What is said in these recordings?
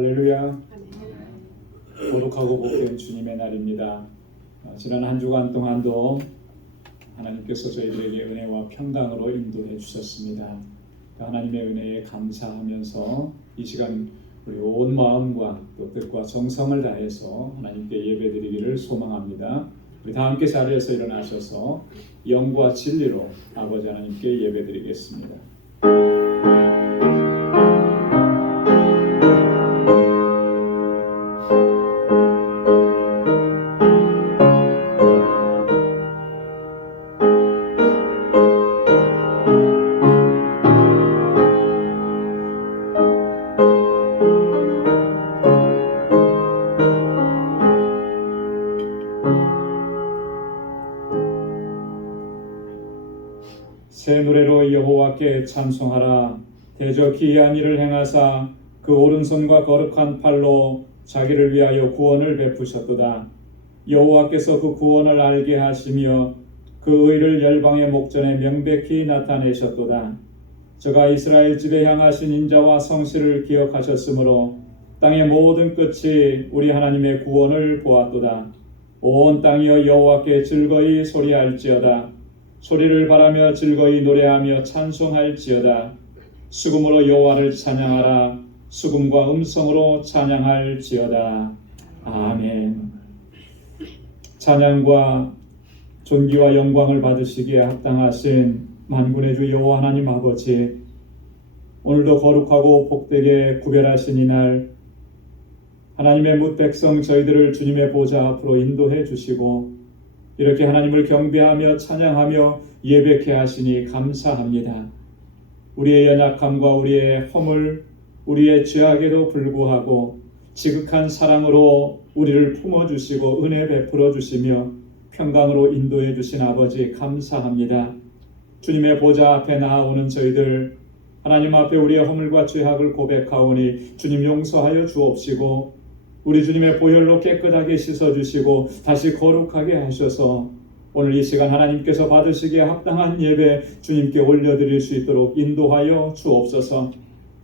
할렐루야. 거룩하고 복된 주님의 날입니다. 지난 한 주간 동안도 하나님께서 저희들에게 은혜와 평강으로 인도해 주셨습니다. 하나님의 은혜에 감사하면서 이 시간 우리 온 마음과 또 뜻과 정성을 다해서 하나님께 예배드리기를 소망합니다. 우리 다 함께 자리에서 일어나셔서 영과 진리로 아버지 하나님께 예배드리겠습니다. 새 노래로 여호와께 찬송하라. 대저 기이한 일을 행하사 그 오른손과 거룩한 팔로 자기를 위하여 구원을 베푸셨도다. 여호와께서 그 구원을 알게 하시며 그 의를 열방의 목전에 명백히 나타내셨도다. 저가 이스라엘 집에 향하신 인자와 성실을 기억하셨으므로 땅의 모든 끝이 우리 하나님의 구원을 보았도다. 온 땅이여 여호와께 즐거이 소리할지어다. 소리를 바라며 즐거이 노래하며 찬송할지어다. 수금으로 여호와를 찬양하라. 수금과 음성으로 찬양할지어다. 아멘. 찬양과 존귀와 영광을 받으시기에 합당하신 만군의 주 여호와 하나님 아버지, 오늘도 거룩하고 복되게 구별하신 이날 하나님의 뭇 백성 저희들을 주님의 보좌 앞으로 인도해 주시고 이렇게 하나님을 경배하며 찬양하며 예배케 하시니 감사합니다. 우리의 연약함과 우리의 허물, 우리의 죄악에도 불구하고 지극한 사랑으로 우리를 품어주시고 은혜 베풀어 주시며 평강으로 인도해 주신 아버지 감사합니다. 주님의 보좌 앞에 나아오는 저희들 하나님 앞에 우리의 허물과 죄악을 고백하오니 주님 용서하여 주옵시고 우리 주님의 보혈로 깨끗하게 씻어주시고 다시 거룩하게 하셔서 오늘 이 시간 하나님께서 받으시기에 합당한 예배 주님께 올려드릴 수 있도록 인도하여 주옵소서.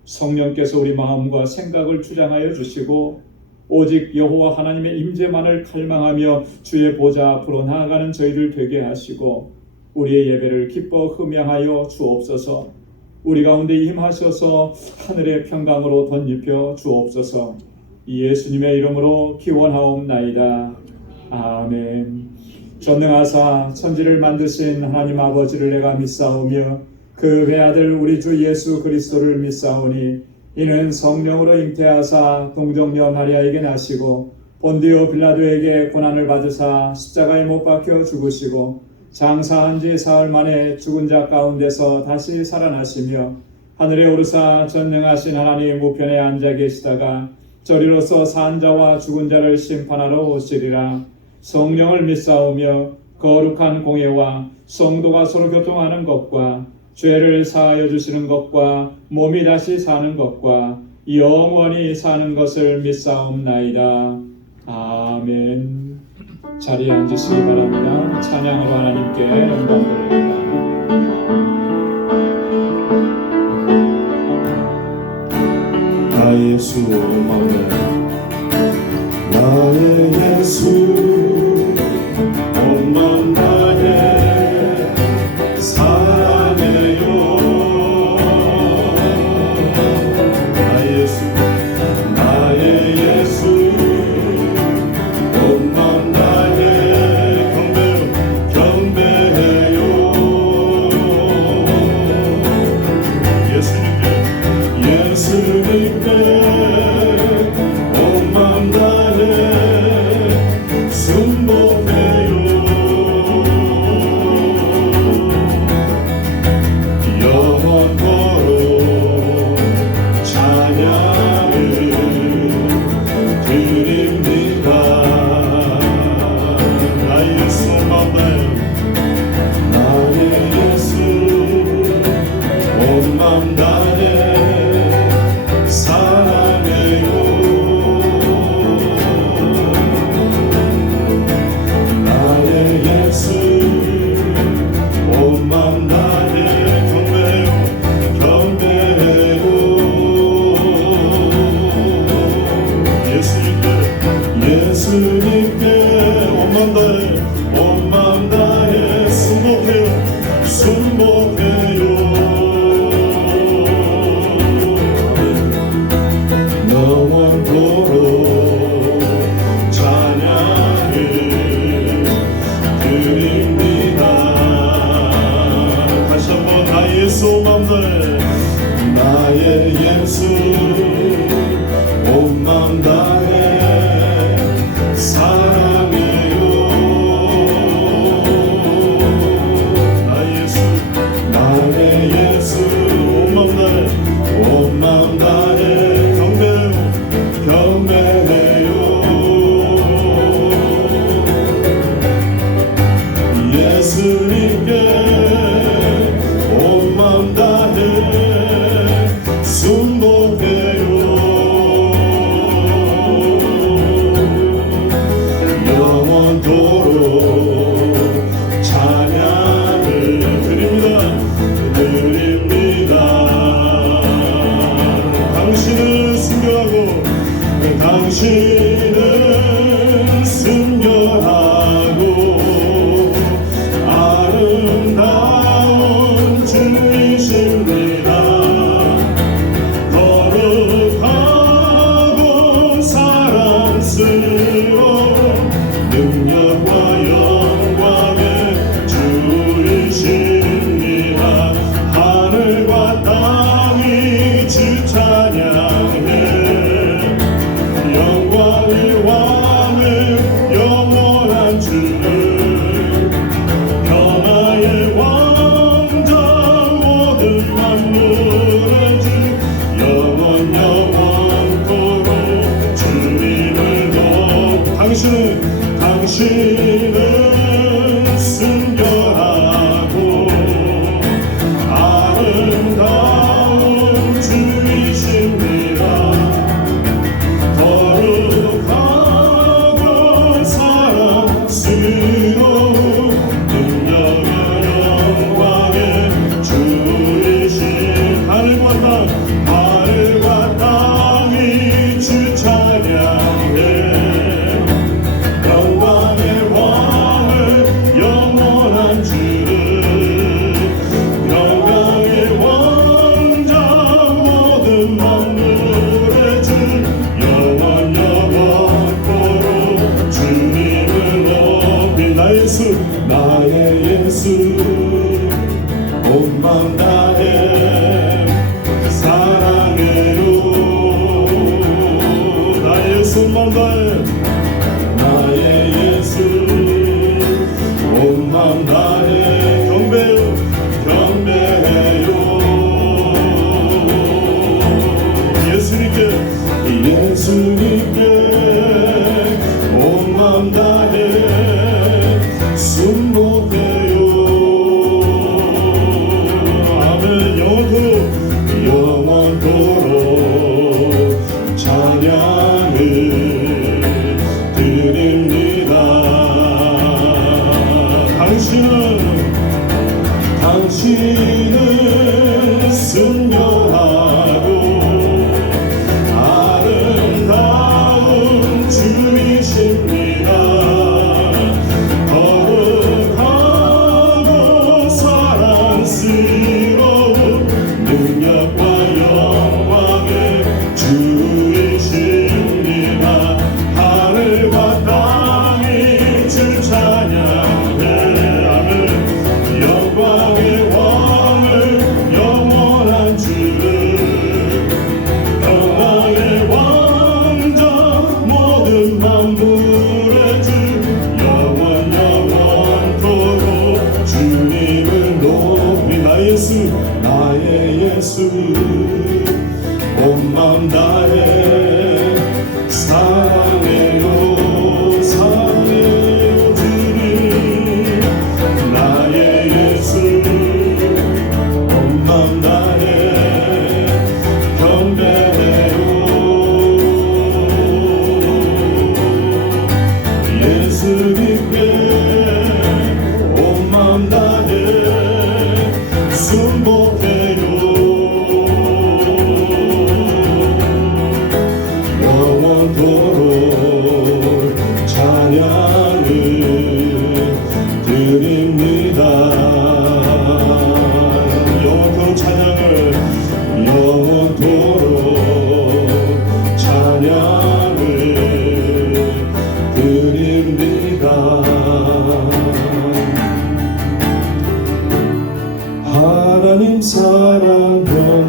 성령께서 우리 마음과 생각을 주장하여 주시고 오직 여호와 하나님의 임재만을 갈망하며 주의 보좌 앞으로 나아가는 저희들 되게 하시고 우리의 예배를 기뻐 흠양하여 주옵소서. 우리 가운데 임하셔서 하늘의 평강으로 덧입혀 주옵소서. 예수님의 이름으로 기원하옵나이다. 아멘. 전능하사 천지를 만드신 하나님 아버지를 내가 믿사오며 그 외아들 우리 주 예수 그리스도를 믿사오니 이는 성령으로 잉태하사 동정녀 마리아에게 나시고 본디오 빌라도에게 고난을 받으사 십자가에 못 박혀 죽으시고 장사한 지 사흘 만에 죽은 자 가운데서 다시 살아나시며 하늘에 오르사 전능하신 하나님 우편에 앉아 계시다가 저리로서 산 자와 죽은 자를 심판하러 오시리라. 성령을 믿사오며 거룩한 공예와 성도가 서로 교통하는 것과 죄를 사하여 주시는 것과 몸이 다시 사는 것과 영원히 사는 것을 믿사옵나이다. 아멘. 자리에 앉으시기 바랍니다. 찬양으로 하나님께 영광 돌립니다. 나의 예수 마음에 나의 예수 온맘 다해 사랑해요. 나의 예수 나의 예수 온맘 다해 경배해요. 예수님께 예수님께 온 마음 다해 순복해요 영원토록 찬양을 드립니다. 다시 한번 나의 예수 온 마음 다해 나의 예수 온 마음 다해 사랑해요 나의 예수 온 마음 다해 경배해요 예수님께 온 마음 다해 순복해요 영원토록 찬양을 드립니다 당신을 순교하고 당신을 순교하고 아름다운 주이십니다 거룩하고 사랑스러운 능력과 영광의 주이십니다 하늘과 땅이 주 찬양해 영광의 왕을 영원한 주를 변화의 왕자 모든 만물의 주 영원토록 주님을 당신은 순결하고 아름다운 주이십니다 거룩하고 사랑스러운 능력의 영광의 주이신 하늘과 땅이 주 찬양해 영광의 왕을 영원한 주를 영광의 왕자 모든 만물의 주 영원토록 주님을 높이 나의 예수 온 마음 다해 사랑해요 나의 예수 온 마음 다해 나의 예수 온 마음 다해 경배해요 예수님께 온 마음 다해 순복해요 아멘 영원토록 찬양을 드립니다 당신은 순교하고 아름다운 주이십니다 거룩하고 사랑스러운 능력과 영광의 주이십니다 하늘과 땅이 주 찬양해 아멘 영광의 왕을 영원한 주를 평화의 왕자 모든 만물의 주 영원토록 주님을 높이 나의 예수 온 마음 다해 사랑해요 주님 나의 예수 온 마음 다해 경배해요 예수님께 온 마음 다해 순복해요 영원토록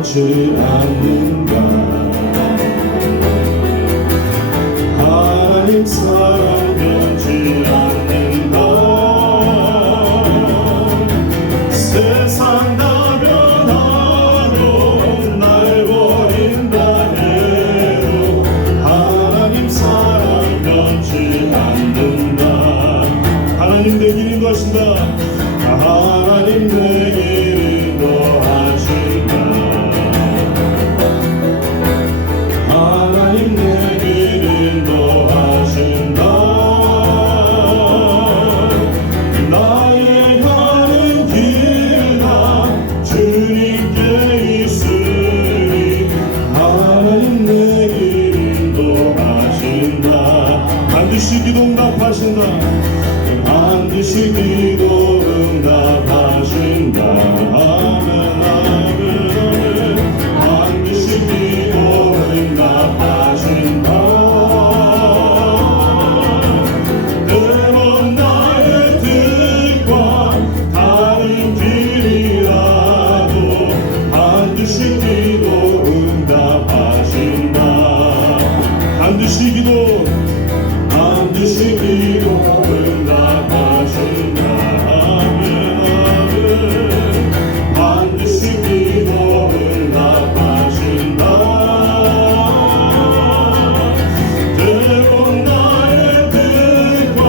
변치 않는가. 하나님 사랑 변치 않는다. 세상 다 변하고 날 버린다 해도 하나님 사랑 변치 않는다. 하나님 내 길 인도하신다. 하나님 내 길 인도하신다. 하나님 내 길 인도하신다. 나의 가는 길 다 주님께 있으니 하나님 내 길 인도하신다. 반드시 기도 응답하신다. 반드시 기도 응답하신다. 아멘 아멘 아멘. 반드시 기도 응답하신다. 때론 나의 뜻과 다른 길이라도 반드시 기도 응답하신다. 반드시 기도 응답하신다. 아멘 아멘. 반드시 기도 응답하신다. 때론 나의 뜻과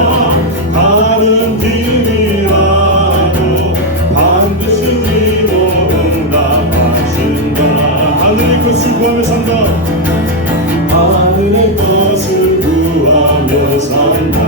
다른 길이라도 반드시 기도 응답하신다. 하늘의 것을 구하며 산다. 하늘의 것을 구하며 산다.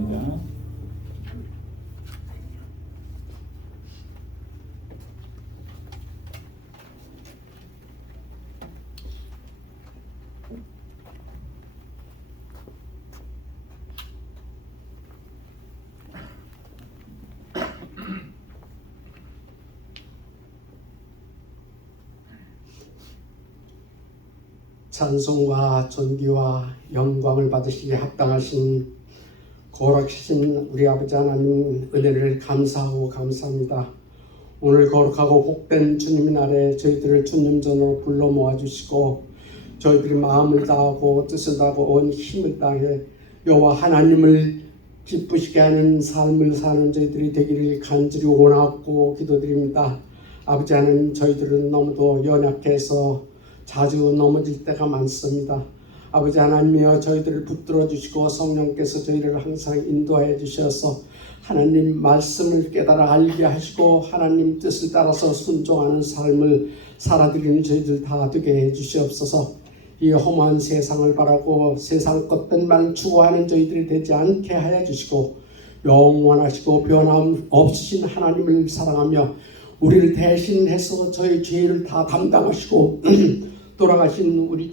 기도합니다. 찬송과 존귀와 영광을 받으시기에 합당하신 거룩하신 우리 아버지 하나님 은혜를 감사하고 감사합니다. 오늘 거룩하고 복된 주님 날에 저희들을 주님 전으로 불러 모아주시고 저희들이 마음을 다하고 뜻을 다하고 온 힘을 다해 여호와 하나님을 기쁘시게 하는 삶을 사는 저희들이 되기를 간절히 원하고 기도드립니다. 아버지 하나님, 저희들은 너무도 연약해서 자주 넘어질 때가 많습니다. 아버지 하나님이여, 저희들을 붙들어 주시고 성령께서 저희를 항상 인도하여 주셔서 하나님 말씀을 깨달아 알게 하시고 하나님 뜻을 따라서 순종하는 삶을 살아드리는 저희들 다 되게 해 주시옵소서. 이 험한 세상을 바라고 세상 것들만 추구하는 저희들이 되지 않게 하여 주시고 영원하시고 변함 없으신 하나님을 사랑하며 우리를 대신해서 저희 죄를 다 담당하시고 돌아가신 우리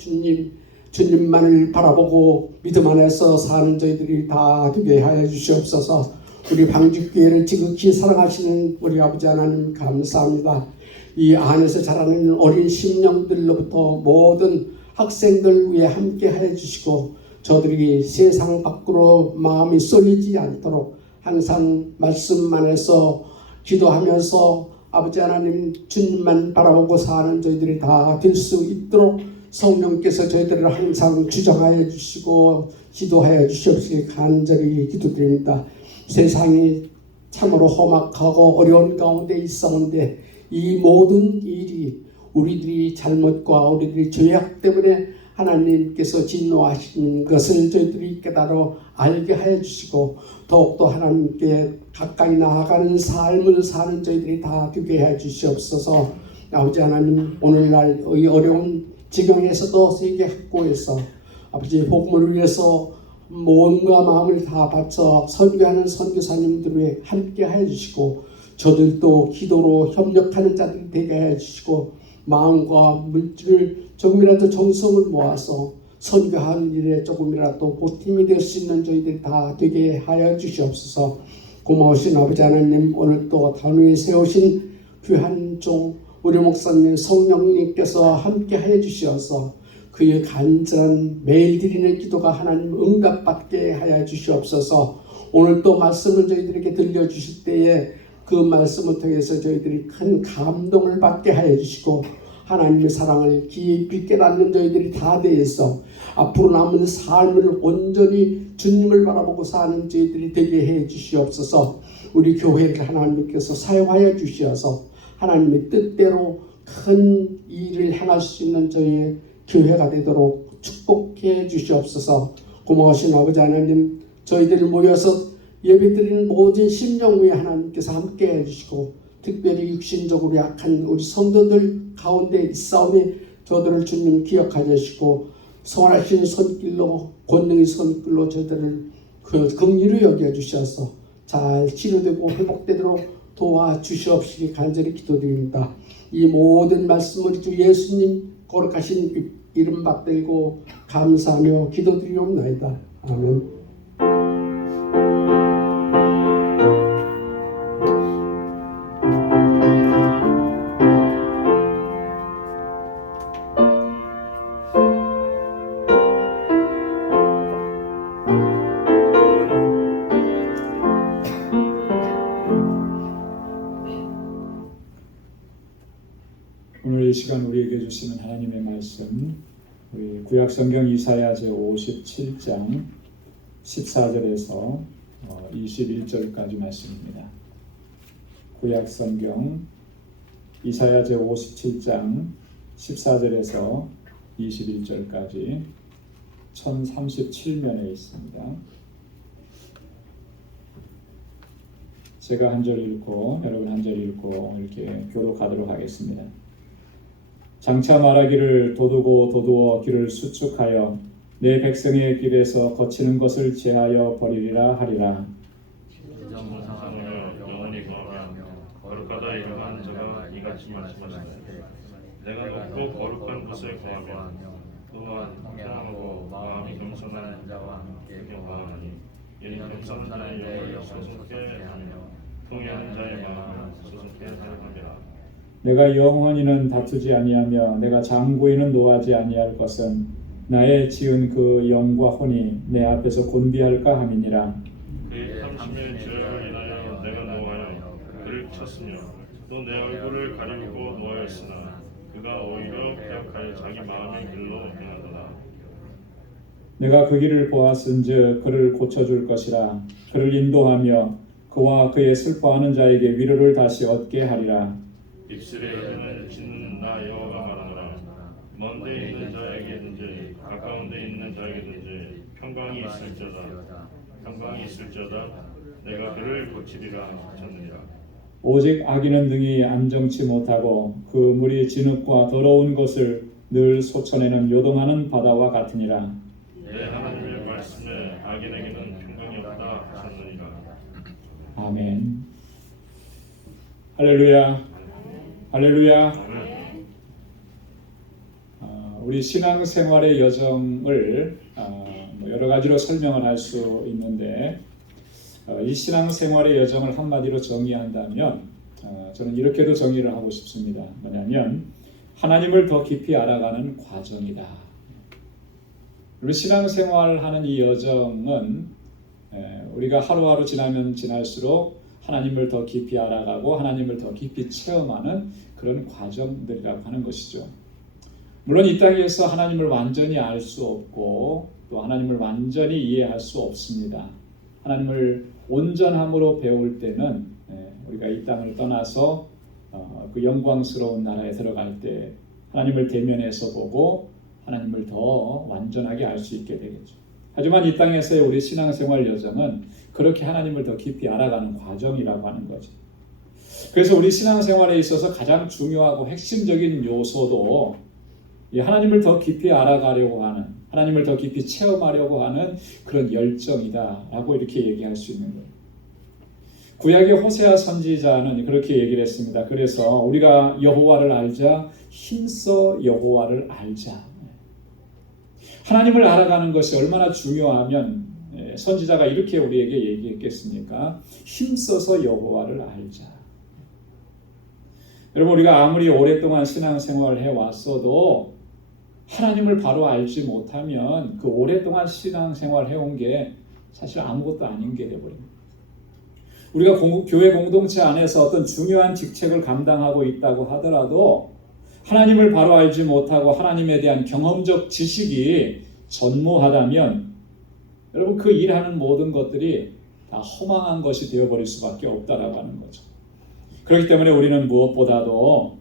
주님만을 바라보고 믿음 안에서 사는 저희들이 다 되게 하여 주시옵소서. 우리 방직교회를 지극히 사랑하시는 우리 아버지 하나님 감사합니다. 이 안에서 자라는 어린 심령들로부터 모든 학생들 위해 함께 하여 주시고 저들이 세상 밖으로 마음이 쏠리지 않도록 항상 말씀 안에서 기도하면서 아버지 하나님 주님만 바라보고 사는 저희들이 다 될 수 있도록 성령께서 저희들을 항상 주장하여 주시고 기도하여 주시옵시기 간절히 기도드립니다. 세상이 참으로 험악하고 어려운 가운데 있사온데 이 모든 일이 우리들이 잘못과 우리들이 죄악 때문에 하나님께서 진노하시는 것을 저희들이 깨달아 알게 하여 주시고 더욱더 하나님께 가까이 나아가는 삶을 사는 저희들이 다 되게 해 주시옵소서. 아버지 하나님, 오늘날 이 어려운 지경에서도 세계 학교에서 아버지 복음을 위해서 몸과 마음을 다 바쳐 선교하는 선교사님들을 함께 하여 주시고 저들도 기도로 협력하는 자들이 되게 해 주시고 마음과 물질을 조금이라도 정성을 모아서 선교하는 일에 조금이라도 보탬이 될 수 있는 저희들 다 되게 하여 주시옵소서. 고마우신 아버지 하나님, 오늘 또 단위에 세우신 귀한 종 우리 목사님 성령님께서 함께 하여 주시어서 그의 간절한 매일 드리는 기도가 하나님 응답받게 하여 주시옵소서. 오늘 또 말씀을 저희들에게 들려주실 때에 그 말씀을 통해서 저희들이 큰 감동을 받게 하여 주시고 하나님의 사랑을 깊이 깨닫는 저희들이 다 되어서 앞으로 남은 삶을 온전히 주님을 바라보고 사는 저희들이 되게 해 주시옵소서. 우리 교회를 하나님께서 사용하여 주시어서 하나님의 뜻대로 큰 일을 행할 수 있는 저희의 교회가 되도록 축복해 주시옵소서. 고마우신 아버지 하나님, 저희들을 모여서 예배드리는 모든 심령 위에 하나님께서 함께 해주시고 특별히 육신적으로 약한 우리 성도들 가운데 있사오니 저들을 주님 기억하여 주시고 선하신 손길로 권능의 손길로 저들을 긍휼히 여겨주셔서 잘 치료되고 회복되도록 도와주시옵시기 간절히 기도드립니다. 이 모든 말씀을 주 예수님 거룩하신 이름 받들고 감사하며 기도드리옵나이다. 아멘. 오늘 이 시간 우리에게 주시는 하나님의 말씀, 우리 구약성경 이사야 제57장 14절에서 21절까지 말씀입니다. 구약성경 이사야 제57장 14절에서 21절까지 1037면에 있습니다. 제가 한 절 읽고 여러분 한 절 읽고 이렇게 교독하도록 하겠습니다. 장차 말하기를 도두고 도두어 길을 수축하여 내 백성의 길에서 거치는 것을 제하여 버리리라 하리라. 진정상하며 영원히 거하며 거룩하다 이름한 자가 이같이 말씀하시되 내가 높고 거룩한 곳에 거하며 또한 평안하고 마음이 겸손한 자와 함께 거하니 이는 겸손한 자의 영을 소속해 하며 통회한 자의 마음을 소속해 하느니라. 내가 영원히는 다투지 아니하며 내가 장구이는 노하지 아니할 것은 나의 지은 그 영과 혼이 내 앞에서 곤비할까 함이니라. 그의 탐심의 죄를 인하여 내가 노하여 그를 쳤으며 또 내 얼굴을 가리고 노하였으나 그가 오히려 배역하여 자기 마음의 길로 행하더라. 내가 그 길을 보았은즉 그를 고쳐줄 것이라. 그를 인도하며 그와 그의 슬퍼하는 자에게 위로를 다시 얻게 하리라. 입술에 이르는 짓는 나 여호와가 말하노라. 먼데 있는 자에게든지 가까운 데 있는 자에게든지 평강이 있을지어다 내가 그를 고치리라 하셨느니라. 오직 악인은 등이 안정치 못하고 그 물이 진흙과 더러운 것을 늘 솟아내는 요동하는 바다와 같으니라. 내 하나님의 말씀에 악인에게는 평강이 없다 하셨느니라. 아멘. 할렐루야. 할렐루야. 우리 신앙생활의 여정을 여러 가지로 설명을 할 수 있는데 이 신앙생활의 여정을 한마디로 정의한다면 저는 이렇게도 정의를 하고 싶습니다. 뭐냐면 하나님을 더 깊이 알아가는 과정이다. 우리 신앙생활하는 이 여정은 우리가 하루하루 지나면 지날수록 하나님을 더 깊이 알아가고 하나님을 더 깊이 체험하는 그런 과정들이라고 하는 것이죠. 물론 이 땅에서 하나님을 완전히 알 수 없고 또 하나님을 완전히 이해할 수 없습니다. 하나님을 온전함으로 배울 때는 우리가 이 땅을 떠나서 그 영광스러운 나라에 들어갈 때 하나님을 대면해서 보고 하나님을 더 완전하게 알 수 있게 되겠죠. 하지만 이 땅에서의 우리 신앙생활 여정은 그렇게 하나님을 더 깊이 알아가는 과정이라고 하는 거죠. 그래서 우리 신앙생활에 있어서 가장 중요하고 핵심적인 요소도 이 하나님을 더 깊이 알아가려고 하는, 하나님을 더 깊이 체험하려고 하는 그런 열정이다라고 이렇게 얘기할 수 있는 거예요. 구약의 호세아 선지자는 그렇게 얘기를 했습니다. 그래서 우리가 여호와를 알자, 힘써 여호와를 알자. 하나님을 알아가는 것이 얼마나 중요하면 선지자가 이렇게 우리에게 얘기했겠습니까? 힘써서 여호와를 알자. 여러분, 우리가 아무리 오랫동안 신앙생활을 해왔어도 하나님을 바로 알지 못하면 그 오랫동안 신앙생활 해온 게 사실 아무것도 아닌 게 되어버립니다. 우리가 교회 공동체 안에서 어떤 중요한 직책을 감당하고 있다고 하더라도 하나님을 바로 알지 못하고 하나님에 대한 경험적 지식이 전무하다면 여러분 그 일하는 모든 것들이 다 허망한 것이 되어버릴 수밖에 없다라고 하는 거죠. 그렇기 때문에 우리는 무엇보다도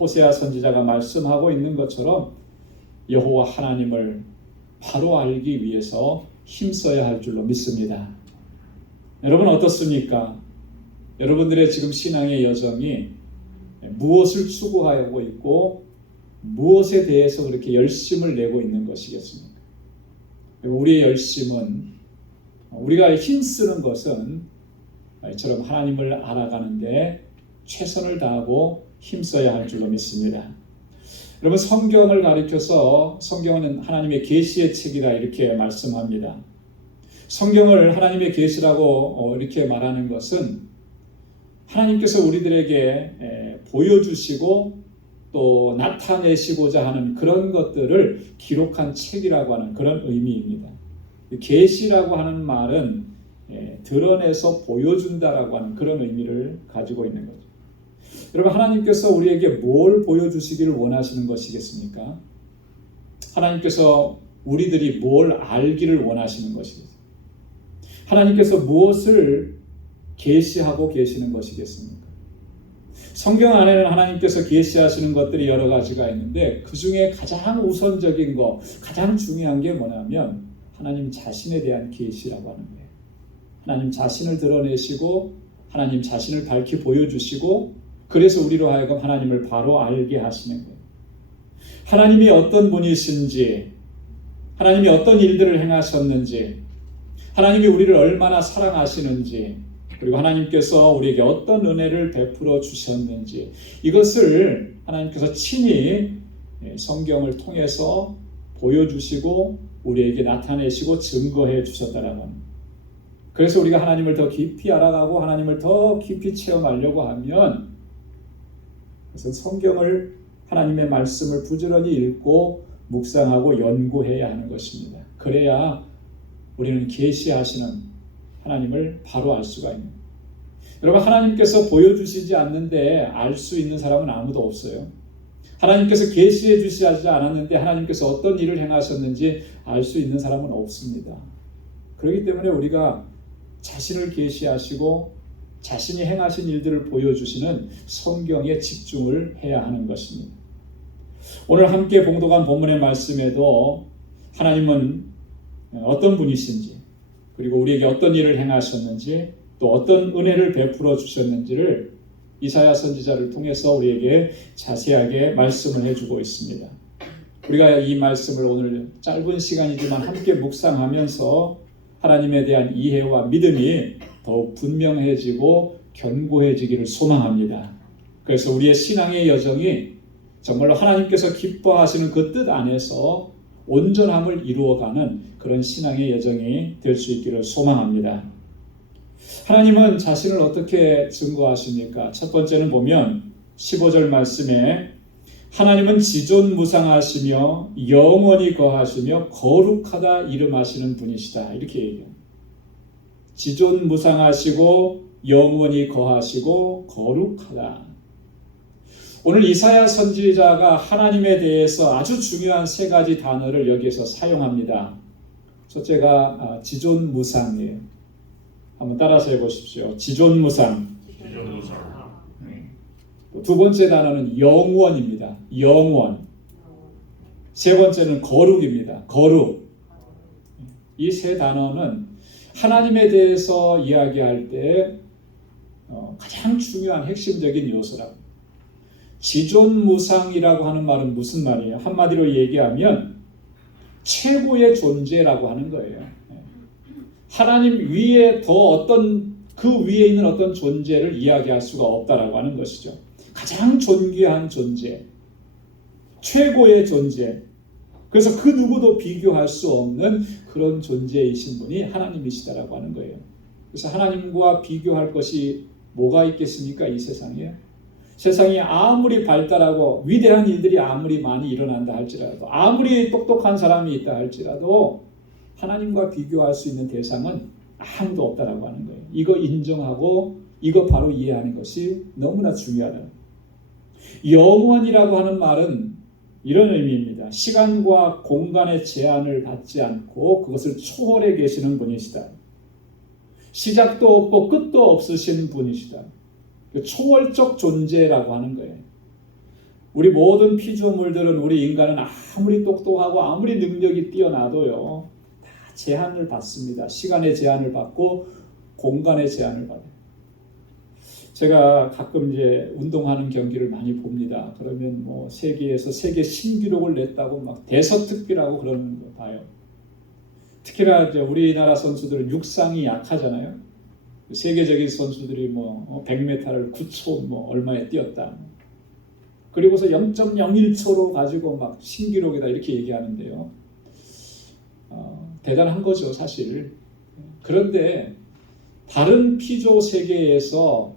호세아 선지자가 말씀하고 있는 것처럼 여호와 하나님을 바로 알기 위해서 힘써야 할 줄로 믿습니다. 여러분 어떻습니까? 여러분들의 지금 신앙의 여정이 무엇을 추구하고 있고 무엇에 대해서 그렇게 열심을 내고 있는 것이겠습니까? 우리의 열심은 우리가 힘쓰는 것은 이처럼 하나님을 알아가는데 최선을 다하고 힘써야 할 줄로 믿습니다. 여러분 성경을 가리켜서 성경은 하나님의 계시의 책이라 이렇게 말씀합니다. 성경을 하나님의 계시라고 이렇게 말하는 것은 하나님께서 우리들에게 보여주시고 또 나타내시고자 하는 그런 것들을 기록한 책이라고 하는 그런 의미입니다. 계시라고 하는 말은 드러내서 보여준다라고 하는 그런 의미를 가지고 있는 거죠. 여러분 하나님께서 우리에게 뭘 보여주시기를 원하시는 것이겠습니까? 하나님께서 우리들이 뭘 알기를 원하시는 것이겠습니까? 하나님께서 무엇을 계시하고 계시는 것이겠습니까? 성경 안에는 하나님께서 계시하시는 것들이 여러 가지가 있는데 그 중에 가장 우선적인 거, 가장 중요한 게 뭐냐면 하나님 자신에 대한 계시라고 하는 거예요. 하나님 자신을 드러내시고 하나님 자신을 밝히 보여주시고 그래서 우리로 하여금 하나님을 바로 알게 하시는 거예요. 하나님이 어떤 분이신지 하나님이 어떤 일들을 행하셨는지, 하나님이 우리를 얼마나 사랑하시는지, 그리고 하나님께서 우리에게 어떤 은혜를 베풀어 주셨는지, 이것을 하나님께서 친히 성경을 통해서 보여주시고 우리에게 나타내시고 증거해 주셨다라는 겁니다. 그래서 우리가 하나님을 더 깊이 알아가고 하나님을 더 깊이 체험하려고 하면, 그래서 성경을, 하나님의 말씀을 부지런히 읽고 묵상하고 연구해야 하는 것입니다. 그래야 우리는 계시하시는 하나님을 바로 알 수가 있는 거예요. 여러분, 하나님께서 보여주시지 않는데 알 수 있는 사람은 아무도 없어요. 하나님께서 계시해 주시지 않았는데 하나님께서 어떤 일을 행하셨는지 알 수 있는 사람은 없습니다. 그렇기 때문에 우리가 자신을 계시하시고 자신이 행하신 일들을 보여주시는 성경에 집중을 해야 하는 것입니다. 오늘 함께 봉독한 본문의 말씀에도 하나님은 어떤 분이신지, 그리고 우리에게 어떤 일을 행하셨는지, 또 어떤 은혜를 베풀어 주셨는지를 이사야 선지자를 통해서 우리에게 자세하게 말씀을 해주고 있습니다. 우리가 이 말씀을 오늘 짧은 시간이지만 함께 묵상하면서 하나님에 대한 이해와 믿음이 더욱 분명해지고 견고해지기를 소망합니다. 그래서 우리의 신앙의 여정이 정말로 하나님께서 기뻐하시는 그 뜻 안에서 온전함을 이루어가는 그런 신앙의 여정이 될 수 있기를 소망합니다. 하나님은 자신을 어떻게 증거하십니까? 첫 번째는 보면 15절 말씀에 하나님은 지존무상하시며 영원히 거하시며 거룩하다 이름하시는 분이시다, 이렇게 얘기해요. 지존무상하시고 영원히 거하시고 거룩하다. 오늘 이사야 선지자가 하나님에 대해서 아주 중요한 세 가지 단어를 여기에서 사용합니다. 첫째가 지존무상이에요. 한번 따라서 해보십시오. 지존무상. 두 번째 단어는 영원입니다. 영원. 세 번째는 거룩입니다. 거룩. 이 세 단어는 하나님에 대해서 이야기할 때 가장 중요한 핵심적인 요소라고. 지존무상이라고 하는 말은 무슨 말이에요? 한마디로 얘기하면 최고의 존재라고 하는 거예요. 하나님 위에 더 어떤, 그 위에 있는 어떤 존재를 이야기할 수가 없다라고 하는 것이죠. 가장 존귀한 존재, 최고의 존재, 그래서 그 누구도 비교할 수 없는 그런 존재이신 분이 하나님이시다라고 하는 거예요. 그래서 하나님과 비교할 것이 뭐가 있겠습니까? 이 세상에. 세상이 아무리 발달하고 위대한 일들이 아무리 많이 일어난다 할지라도, 아무리 똑똑한 사람이 있다 할지라도 하나님과 비교할 수 있는 대상은 아무도 없다라고 하는 거예요. 이거 인정하고 이거 바로 이해하는 것이 너무나 중요하다. 영원이라고 하는 말은 이런 의미입니다. 시간과 공간의 제한을 받지 않고 그것을 초월해 계시는 분이시다. 시작도 없고 끝도 없으신 분이시다. 초월적 존재라고 하는 거예요. 우리 모든 피조물들은, 우리 인간은 아무리 똑똑하고 아무리 능력이 뛰어나도요, 다 제한을 받습니다. 시간의 제한을 받고 공간의 제한을 받아요. 제가 가끔 이제 운동하는 경기를 많이 봅니다. 그러면 뭐 세계에서 세계 신기록을 냈다고 막 대서특기라고 그러는 거 봐요. 특히나 이제 우리나라 선수들은 육상이 약하잖아요. 세계적인 선수들이 뭐 100m를 9초 뭐 얼마에 뛰었다. 그리고서 0.01초로 가지고 막 신기록이다 이렇게 얘기하는데요. 대단한 거죠, 사실. 그런데 다른 피조 세계에서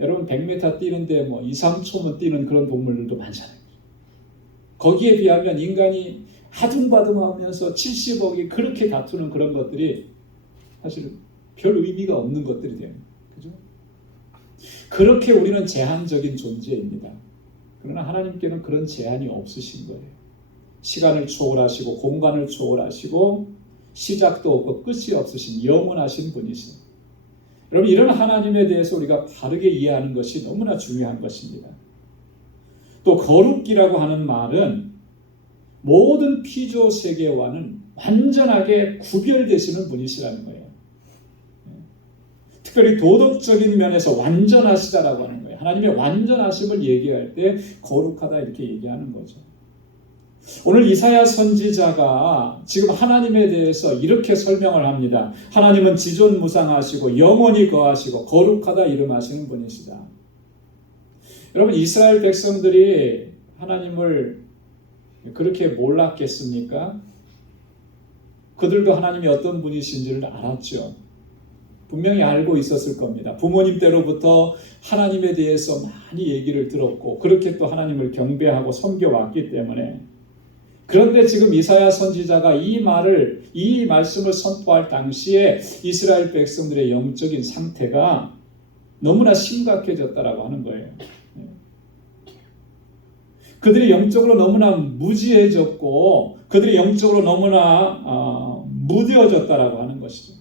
여러분 100m 뛰는데 뭐 2, 3초만 뛰는 그런 동물들도 많잖아요. 거기에 비하면 인간이 아둥바둥하면서 70억이 그렇게 다투는 그런 것들이 사실 별 의미가 없는 것들이 됩니다. 그죠? 그렇게 우리는 제한적인 존재입니다. 그러나 하나님께는 그런 제한이 없으신 거예요. 시간을 초월하시고 공간을 초월하시고 시작도 없고 끝이 없으신 영원하신 분이십니다. 여러분, 이런 하나님에 대해서 우리가 바르게 이해하는 것이 너무나 중요한 것입니다. 또 거룩이라고 하는 말은 모든 피조 세계와는 완전하게 구별되시는 분이시라는 거예요. 특별히 도덕적인 면에서 완전하시다라고 하는 거예요. 하나님의 완전하심을 얘기할 때 거룩하다 이렇게 얘기하는 거죠. 오늘 이사야 선지자가 지금 하나님에 대해서 이렇게 설명을 합니다. 하나님은 지존무상하시고 영원히 거하시고 거룩하다 이름하시는 분이시다. 여러분, 이스라엘 백성들이 하나님을 그렇게 몰랐겠습니까? 그들도 하나님이 어떤 분이신지를 알았죠. 분명히 알고 있었을 겁니다. 부모님 때로부터 하나님에 대해서 많이 얘기를 들었고 그렇게 또 하나님을 경배하고 섬겨왔기 때문에. 그런데 지금 이사야 선지자가 이 말씀을 선포할 당시에 이스라엘 백성들의 영적인 상태가 너무나 심각해졌다라고 하는 거예요. 그들이 영적으로 너무나 무지해졌고 그들이 영적으로 너무나 무뎌졌다라고 하는 것이죠.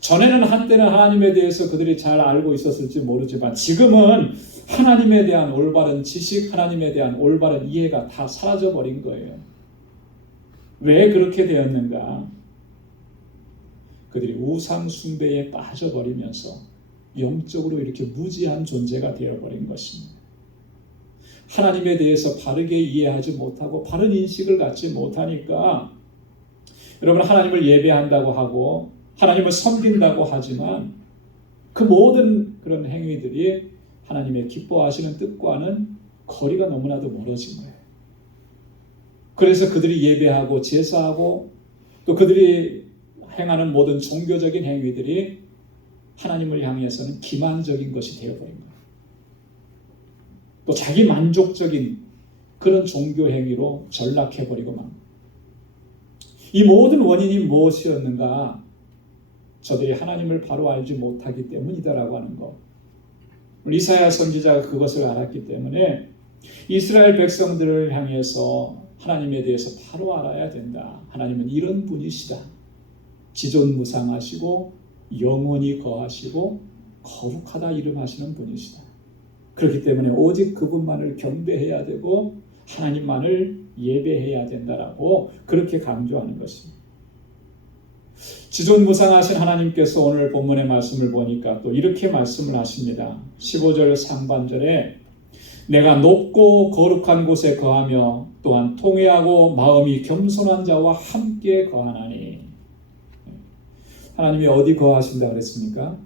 전에는 한때는 하나님에 대해서 그들이 잘 알고 있었을지 모르지만 지금은 하나님에 대한 올바른 지식, 하나님에 대한 올바른 이해가 다 사라져버린 거예요. 왜 그렇게 되었는가? 그들이 우상 숭배에 빠져버리면서 영적으로 이렇게 무지한 존재가 되어버린 것입니다. 하나님에 대해서 바르게 이해하지 못하고 바른 인식을 갖지 못하니까 여러분, 하나님을 예배한다고 하고 하나님을 섬긴다고 하지만 그 모든 그런 행위들이 하나님의 기뻐하시는 뜻과는 거리가 너무나도 멀어진 거예요. 그래서 그들이 예배하고 제사하고 또 그들이 행하는 모든 종교적인 행위들이 하나님을 향해서는 기만적인 것이 되어버린 거예요. 또 자기 만족적인 그런 종교 행위로 전락해버리고 막. 이 모든 원인이 무엇이었는가? 저들이 하나님을 바로 알지 못하기 때문이다라고 하는 것. 이사야 선지자가 그것을 알았기 때문에 이스라엘 백성들을 향해서 하나님에 대해서 바로 알아야 된다. 하나님은 이런 분이시다. 지존무상하시고 영원히 거하시고 거룩하다 이름하시는 분이시다. 그렇기 때문에 오직 그분만을 경배해야 되고 하나님만을 예배해야 된다라고 그렇게 강조하는 것입니다. 지존무상하신 하나님께서 오늘 본문의 말씀을 보니까 또 이렇게 말씀을 하십니다. 15절 상반절에 내가 높고 거룩한 곳에 거하며 또한 통회하고 마음이 겸손한 자와 함께 거하나니. 하나님이 어디 거하신다 그랬습니까?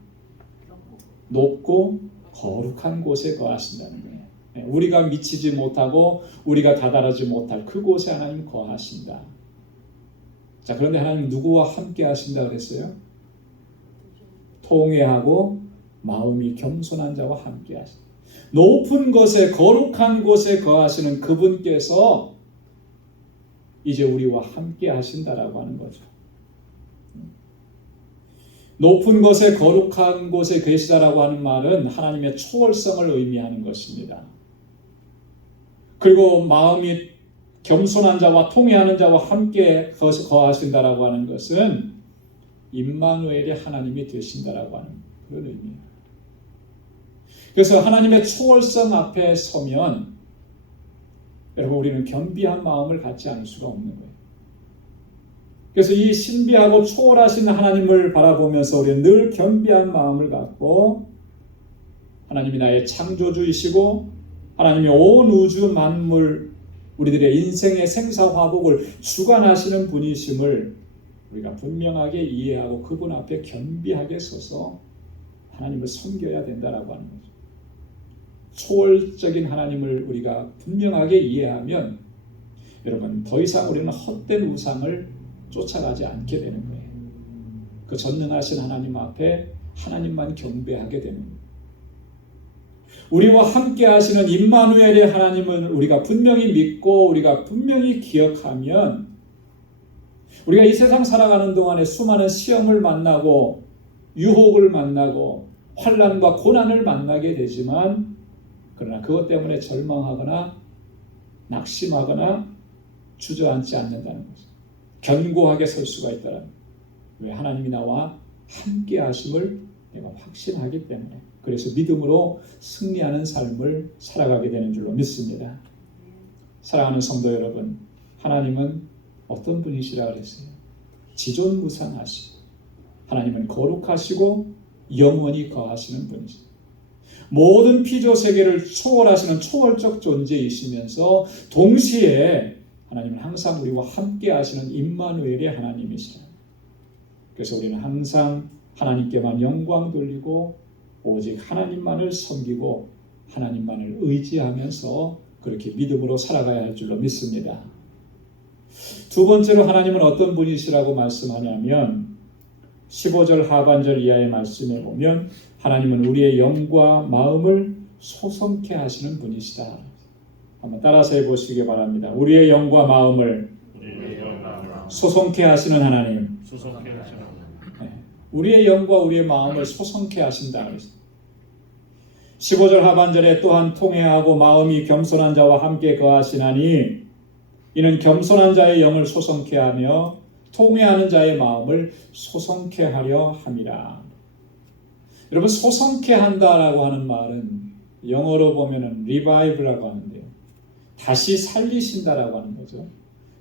높고 거룩한 곳에 거하신다는 거예요. 우리가 미치지 못하고 우리가 다다르지 못할 그곳에 하나님 거하신다. 자, 그런데 하나님 누구와 함께 하신다 그랬어요? 통회하고 마음이 겸손한 자와 함께 하신다. 높은 곳에 거룩한 곳에 거하시는 그분께서 이제 우리와 함께 하신다라고 하는 거죠. 높은 곳에 거룩한 곳에 계시다라고 하는 말은 하나님의 초월성을 의미하는 것입니다. 그리고 마음이 겸손한 자와 통회하는 자와 함께 거하신다라고 하는 것은 임마누엘의 하나님이 되신다라고 하는 그런 의미예요. 그래서 하나님의 초월성 앞에 서면 여러분 우리는 겸비한 마음을 갖지 않을 수가 없는 거예요. 그래서 이 신비하고 초월하신 하나님을 바라보면서 우리는 늘 겸비한 마음을 갖고 하나님이 나의 창조주이시고 하나님이 온 우주 만물 우리들의 인생의 생사화복을 주관하시는 분이심을 우리가 분명하게 이해하고 그분 앞에 겸비하게 서서 하나님을 섬겨야 된다라고 하는 거죠. 초월적인 하나님을 우리가 분명하게 이해하면 여러분 더 이상 우리는 헛된 우상을 쫓아가지 않게 되는 거예요. 그 전능하신 하나님 앞에 하나님만 경배하게 되는 거예요. 우리와 함께 하시는 임마누엘의 하나님은 우리가 분명히 믿고 우리가 분명히 기억하면 우리가 이 세상 살아가는 동안에 수많은 시험을 만나고 유혹을 만나고 환난과 고난을 만나게 되지만 그러나 그것 때문에 절망하거나 낙심하거나 주저앉지 않는다는 거죠. 견고하게 설 수가 있다는 거예요. 왜? 하나님이 나와 함께 하심을 내가 확신하기 때문에. 그래서 믿음으로 승리하는 삶을 살아가게 되는 줄로 믿습니다. 사랑하는 성도 여러분, 하나님은 어떤 분이시라 그랬어요? 지존무상하시고 하나님은 거룩하시고 영원히 거하시는 분이시죠. 모든 피조 세계를 초월하시는 초월적 존재이시면서 동시에 하나님은 항상 우리와 함께 하시는 임마누엘의 하나님이시라. 그래서 우리는 항상 하나님께만 영광 돌리고 오직 하나님만을 섬기고 하나님만을 의지하면서 그렇게 믿음으로 살아가야 할 줄로 믿습니다. 두 번째로 하나님은 어떤 분이시라고 말씀하냐면 15절 하반절 이하의 말씀에 보면 하나님은 우리의 영과 마음을 소성케 하시는 분이시다. 한번 따라서 해보시기 바랍니다. 우리의 영과 마음을 소성케 하시는 하나님. 수성케 하시는 우리의 영과 우리의 마음을 소성케 하신다. 15절 하반절에 또한 통회하고 마음이 겸손한 자와 함께 거하시나니 이는 겸손한 자의 영을 소성케 하며 통회하는 자의 마음을 소성케 하려 함이라. 여러분, 소성케 한다라고 하는 말은 영어로 보면은 revive라고 하는데요. 다시 살리신다라고 하는 거죠.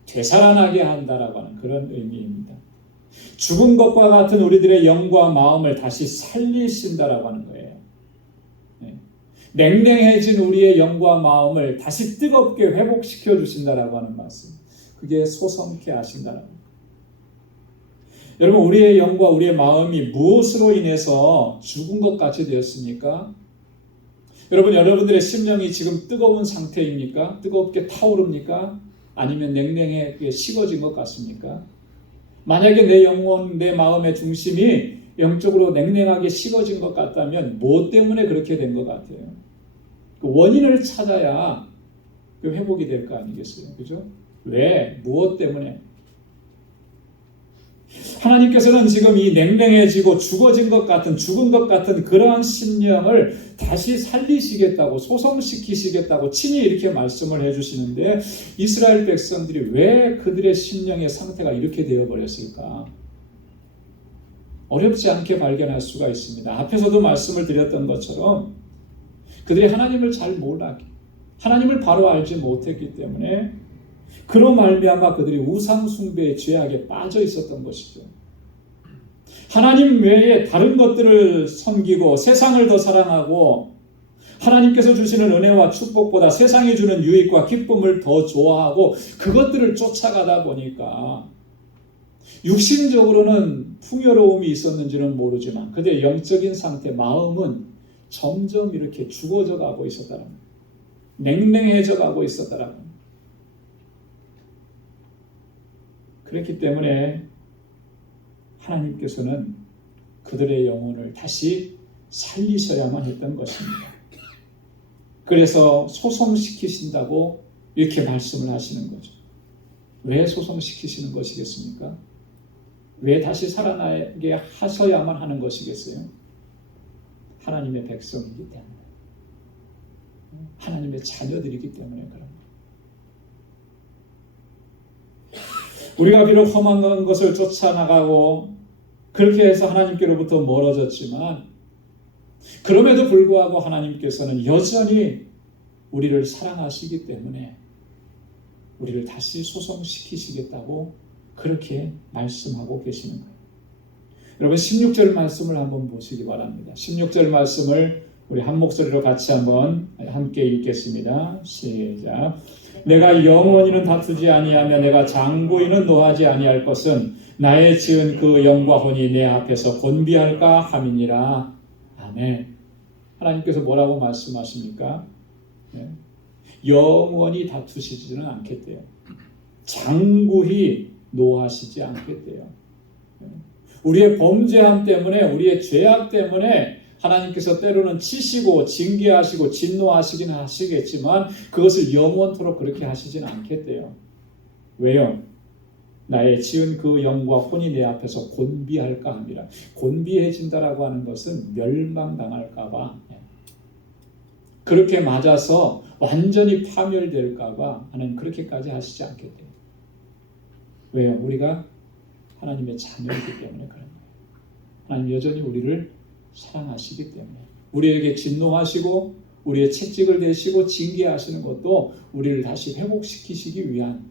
되살아나게 한다라고 하는 그런 의미입니다. 죽은 것과 같은 우리들의 영과 마음을 다시 살리신다라고 하는 거예요. 냉랭해진 우리의 영과 마음을 다시 뜨겁게 회복시켜 주신다라고 하는 말씀. 그게 소성케 하신다라는 거예요. 여러분, 우리의 영과 우리의 마음이 무엇으로 인해서 죽은 것 같이 되었습니까? 여러분, 여러분들의 심령이 지금 뜨거운 상태입니까? 뜨겁게 타오릅니까? 아니면 냉랭하게 식어진 것 같습니까? 만약에 내 영혼, 내 마음의 중심이 영적으로 냉랭하게 식어진 것 같다면 무엇 때문에 그렇게 된 것 같아요? 그 원인을 찾아야 그 회복이 될 거 아니겠어요? 그죠? 왜? 무엇 때문에? 하나님께서는 지금 이 냉랭해지고 죽은 것 같은 그러한 심령을 다시 살리시겠다고, 소성시키시겠다고 친히 이렇게 말씀을 해주시는데 이스라엘 백성들이 왜 그들의 심령의 상태가 이렇게 되어버렸을까? 어렵지 않게 발견할 수가 있습니다. 앞에서도 말씀을 드렸던 것처럼 그들이 하나님을 잘 몰랐기, 하나님을 바로 알지 못했기 때문에 그로 말미암아 그들이 우상 숭배의 죄악에 빠져 있었던 것이죠. 하나님 외에 다른 것들을 섬기고 세상을 더 사랑하고 하나님께서 주시는 은혜와 축복보다 세상이 주는 유익과 기쁨을 더 좋아하고 그것들을 쫓아가다 보니까 육신적으로는 풍요로움이 있었는지는 모르지만 그들의 영적인 상태, 마음은 점점 이렇게 죽어져 가고 있었다는 거예요. 냉랭해져 가고 있었다는 거예요. 그렇기 때문에 하나님께서는 그들의 영혼을 다시 살리셔야만 했던 것입니다. 그래서 소성시키신다고 이렇게 말씀을 하시는 거죠. 왜 소성시키시는 것이겠습니까? 왜 다시 살아나게 하셔야만 하는 것이겠어요? 하나님의 백성이기 때문에, 하나님의 자녀들이기 때문에 그런 거예요. 우리가 비록 험한 것을 쫓아나가고 그렇게 해서 하나님께로부터 멀어졌지만 그럼에도 불구하고 하나님께서는 여전히 우리를 사랑하시기 때문에 우리를 다시 소성시키시겠다고 그렇게 말씀하고 계시는 거예요. 여러분, 16절 말씀을 한번 보시기 바랍니다. 16절 말씀을 우리 한 목소리로 같이 한번 함께 읽겠습니다. 시작. 내가 영원히는 다투지 아니하며 내가 장구이는 노하지 아니할 것은 나의 지은 그 영과 혼이 내 앞에서 곤비할까 함이니라. 아멘. 하나님께서 뭐라고 말씀하십니까? 네. 영원히 다투시지는 않겠대요. 장구히 노하시지 않겠대요. 네. 우리의 범죄함 때문에, 우리의 죄악 때문에 하나님께서 때로는 치시고 징계하시고 진노하시긴 하시겠지만 그것을 영원토록 그렇게 하시진 않겠대요. 왜요? 나의 지은 그 영과 혼이 내 앞에서 곤비할까 함이라. 곤비해진다라고 하는 것은 멸망당할까 봐, 그렇게 맞아서 완전히 파멸될까 봐 하나님 그렇게까지 하시지 않겠대요. 왜요? 우리가 하나님의 자녀이기 때문에 그런 거예요. 하나님 여전히 우리를 사랑하시기 때문에 우리에게 진노하시고 우리의 채찍을 대시고 징계하시는 것도 우리를 다시 회복시키시기 위한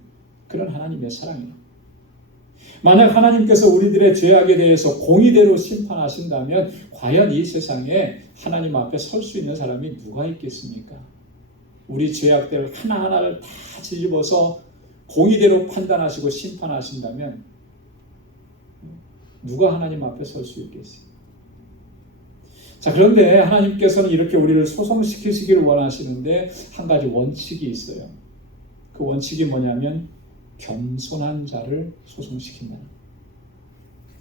그런 하나님의 사랑이에요. 만약 하나님께서 우리들의 죄악에 대해서 공의대로 심판하신다면 과연 이 세상에 하나님 앞에 설 수 있는 사람이 누가 있겠습니까? 우리 죄악들 하나하나를 다 뒤집어서 공의대로 판단하시고 심판하신다면 누가 하나님 앞에 설 수 있겠어요? 자, 그런데 하나님께서는 이렇게 우리를 소송시키시기를 원하시는데 한 가지 원칙이 있어요. 그 원칙이 뭐냐면 겸손한 자를 소송시킨다.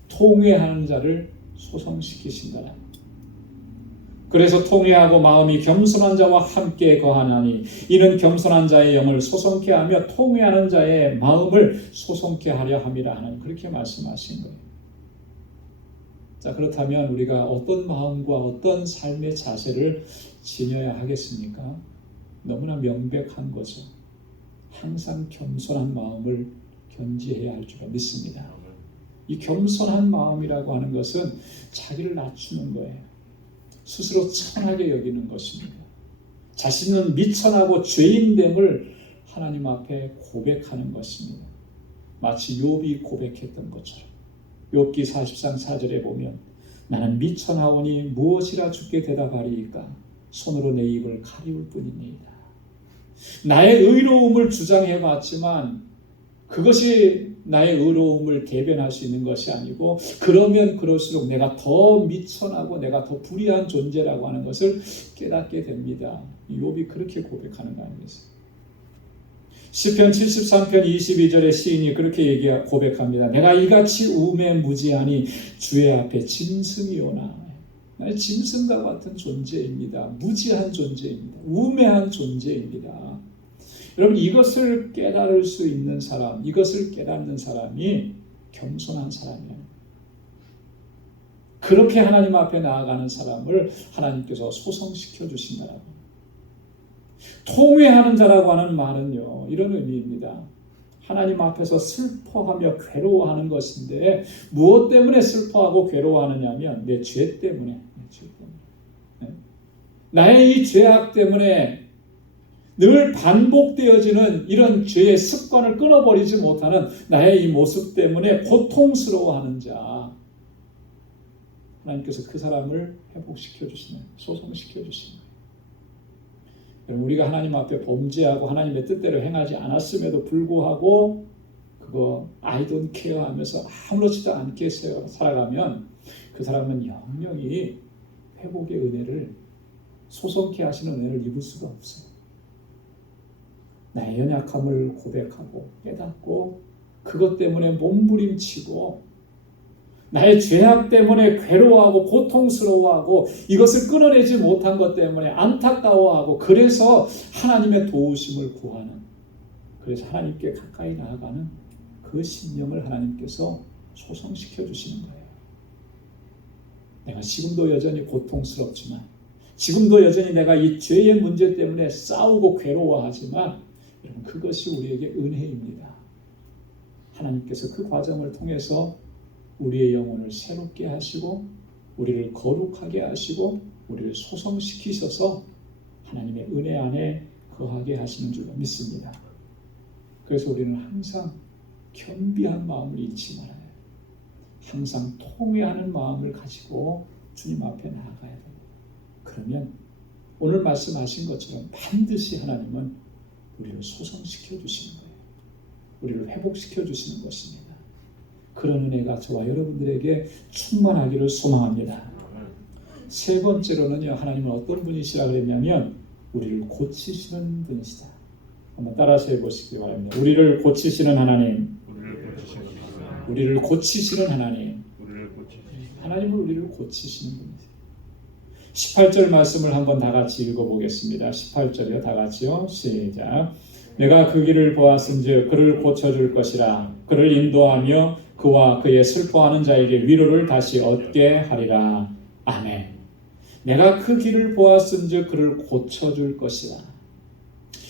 통회하는 자를 소송시키신다. 그래서 통회하고 마음이 겸손한 자와 함께 거하나니 이는 겸손한 자의 영을 소송케 하며 통회하는 자의 마음을 소송케 하려 함이라 하는 그렇게 말씀하신 거예요. 자, 그렇다면 우리가 어떤 마음과 어떤 삶의 자세를 지녀야 하겠습니까? 너무나 명백한 거죠. 항상 겸손한 마음을 견지해야 할 줄 믿습니다. 이 겸손한 마음이라고 하는 것은 자기를 낮추는 거예요. 스스로 천하게 여기는 것입니다. 자신은 미천하고 죄인됨을 하나님 앞에 고백하는 것입니다. 마치 욥이 고백했던 것처럼. 욥기 40장 4절에 보면 나는 미천하오니 무엇이라 주께 대답하리이까 손으로 내 입을 가리울 뿐이니이다. 나의 의로움을 주장해봤지만 그것이 나의 의로움을 대변할 수 있는 것이 아니고 그러면 그럴수록 내가 더 미천하고 내가 더 불의한 존재라고 하는 것을 깨닫게 됩니다. 욥이 그렇게 고백하는 거 아니겠어요? 시편 73편 22절에 시인이 그렇게 고백합니다. 내가 이같이 우매무지하니 주의 앞에 짐승이오나. 나는 짐승과 같은 존재입니다. 무지한 존재입니다. 우매한 존재입니다. 여러분, 이것을 깨달을 수 있는 사람, 이것을 깨닫는 사람이 겸손한 사람이에요. 그렇게 하나님 앞에 나아가는 사람을 하나님께서 소성시켜 주신다라고. 통회하는 자라고 하는 말은요, 이런 의미입니다. 하나님 앞에서 슬퍼하며 괴로워하는 것인데 무엇 때문에 슬퍼하고 괴로워하느냐면 내 죄 때문에. 나의 이 죄악 때문에 늘 반복되어지는 이런 죄의 습관을 끊어버리지 못하는 나의 이 모습 때문에 고통스러워하는 자, 하나님께서 그 사람을 회복시켜 주시는, 소송시켜 주시는 거예요. 여러분, 우리가 하나님 앞에 범죄하고 하나님의 뜻대로 행하지 않았음에도 불구하고 그거 I don't care 하면서 아무렇지도 않게 살아가면 그 사람은 영영이 회복의 은혜를, 소송케 하시는 은혜를 입을 수가 없어요. 나의 연약함을 고백하고 깨닫고 그것 때문에 몸부림치고 나의 죄악 때문에 괴로워하고 고통스러워하고 이것을 끊어내지 못한 것 때문에 안타까워하고 그래서 하나님의 도우심을 구하는, 그래서 하나님께 가까이 나아가는 그 심령을 하나님께서 소성시켜 주시는 거예요. 내가 지금도 여전히 고통스럽지만, 지금도 여전히 내가 이 죄의 문제 때문에 싸우고 괴로워하지만 여러분, 그것이 우리에게 은혜입니다. 하나님께서 그 과정을 통해서 우리의 영혼을 새롭게 하시고 우리를 거룩하게 하시고 우리를 소성시키셔서 하나님의 은혜 안에 거하게 하시는 줄로 믿습니다. 그래서 우리는 항상 겸비한 마음을 잃지 말아요. 항상 통회하는 마음을 가지고 주님 앞에 나아가야 됩니다. 그러면 오늘 말씀하신 것처럼 반드시 하나님은 우리를 소성시켜 주시는 거예요. 우리를 회복시켜 주시는 것입니다. 그런 은혜가 저와 여러분들에게 충만하기를 소망합니다. 세 번째로는요, 하나님은 어떤 분이시라 그랬냐면 우리를 고치시는 분이시다. 한번 따라서 해보시기 바랍니다. 우리를 고치시는 하나님, 우리를 고치시는 하나님, 하나님은 우리를 고치시는 분이세요. 18절 말씀을 한번 다 같이 읽어보겠습니다. 18절이요, 다 같이요. 시작. 내가 그 길을 보았은즉 그를 고쳐줄 것이라. 그를 인도하며 그와 그의 슬퍼하는 자에게 위로를 다시 얻게 하리라. 아멘. 내가 그 길을 보았은즉 그를 고쳐줄 것이라.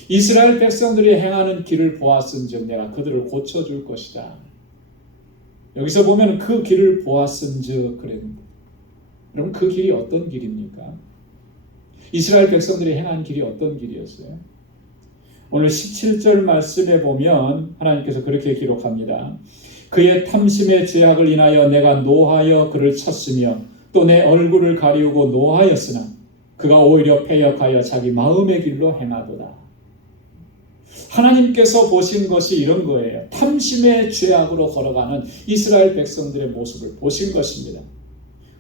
이스라엘 백성들이 행하는 길을 보았은즉 내가 그들을 고쳐줄 것이다. 여기서 보면 그 길을 보았은즉 그랬는데, 그럼 그 길이 어떤 길입니까? 이스라엘 백성들이 행한 길이 어떤 길이었어요? 오늘 17절 말씀에 보면 하나님께서 그렇게 기록합니다. 그의 탐심의 죄악을 인하여 내가 노하여 그를 쳤으며 또 내 얼굴을 가리우고 노하였으나 그가 오히려 패역하여 자기 마음의 길로 행하도다. 하나님께서 보신 것이 이런 거예요. 탐심의 죄악으로 걸어가는 이스라엘 백성들의 모습을 보신 것입니다.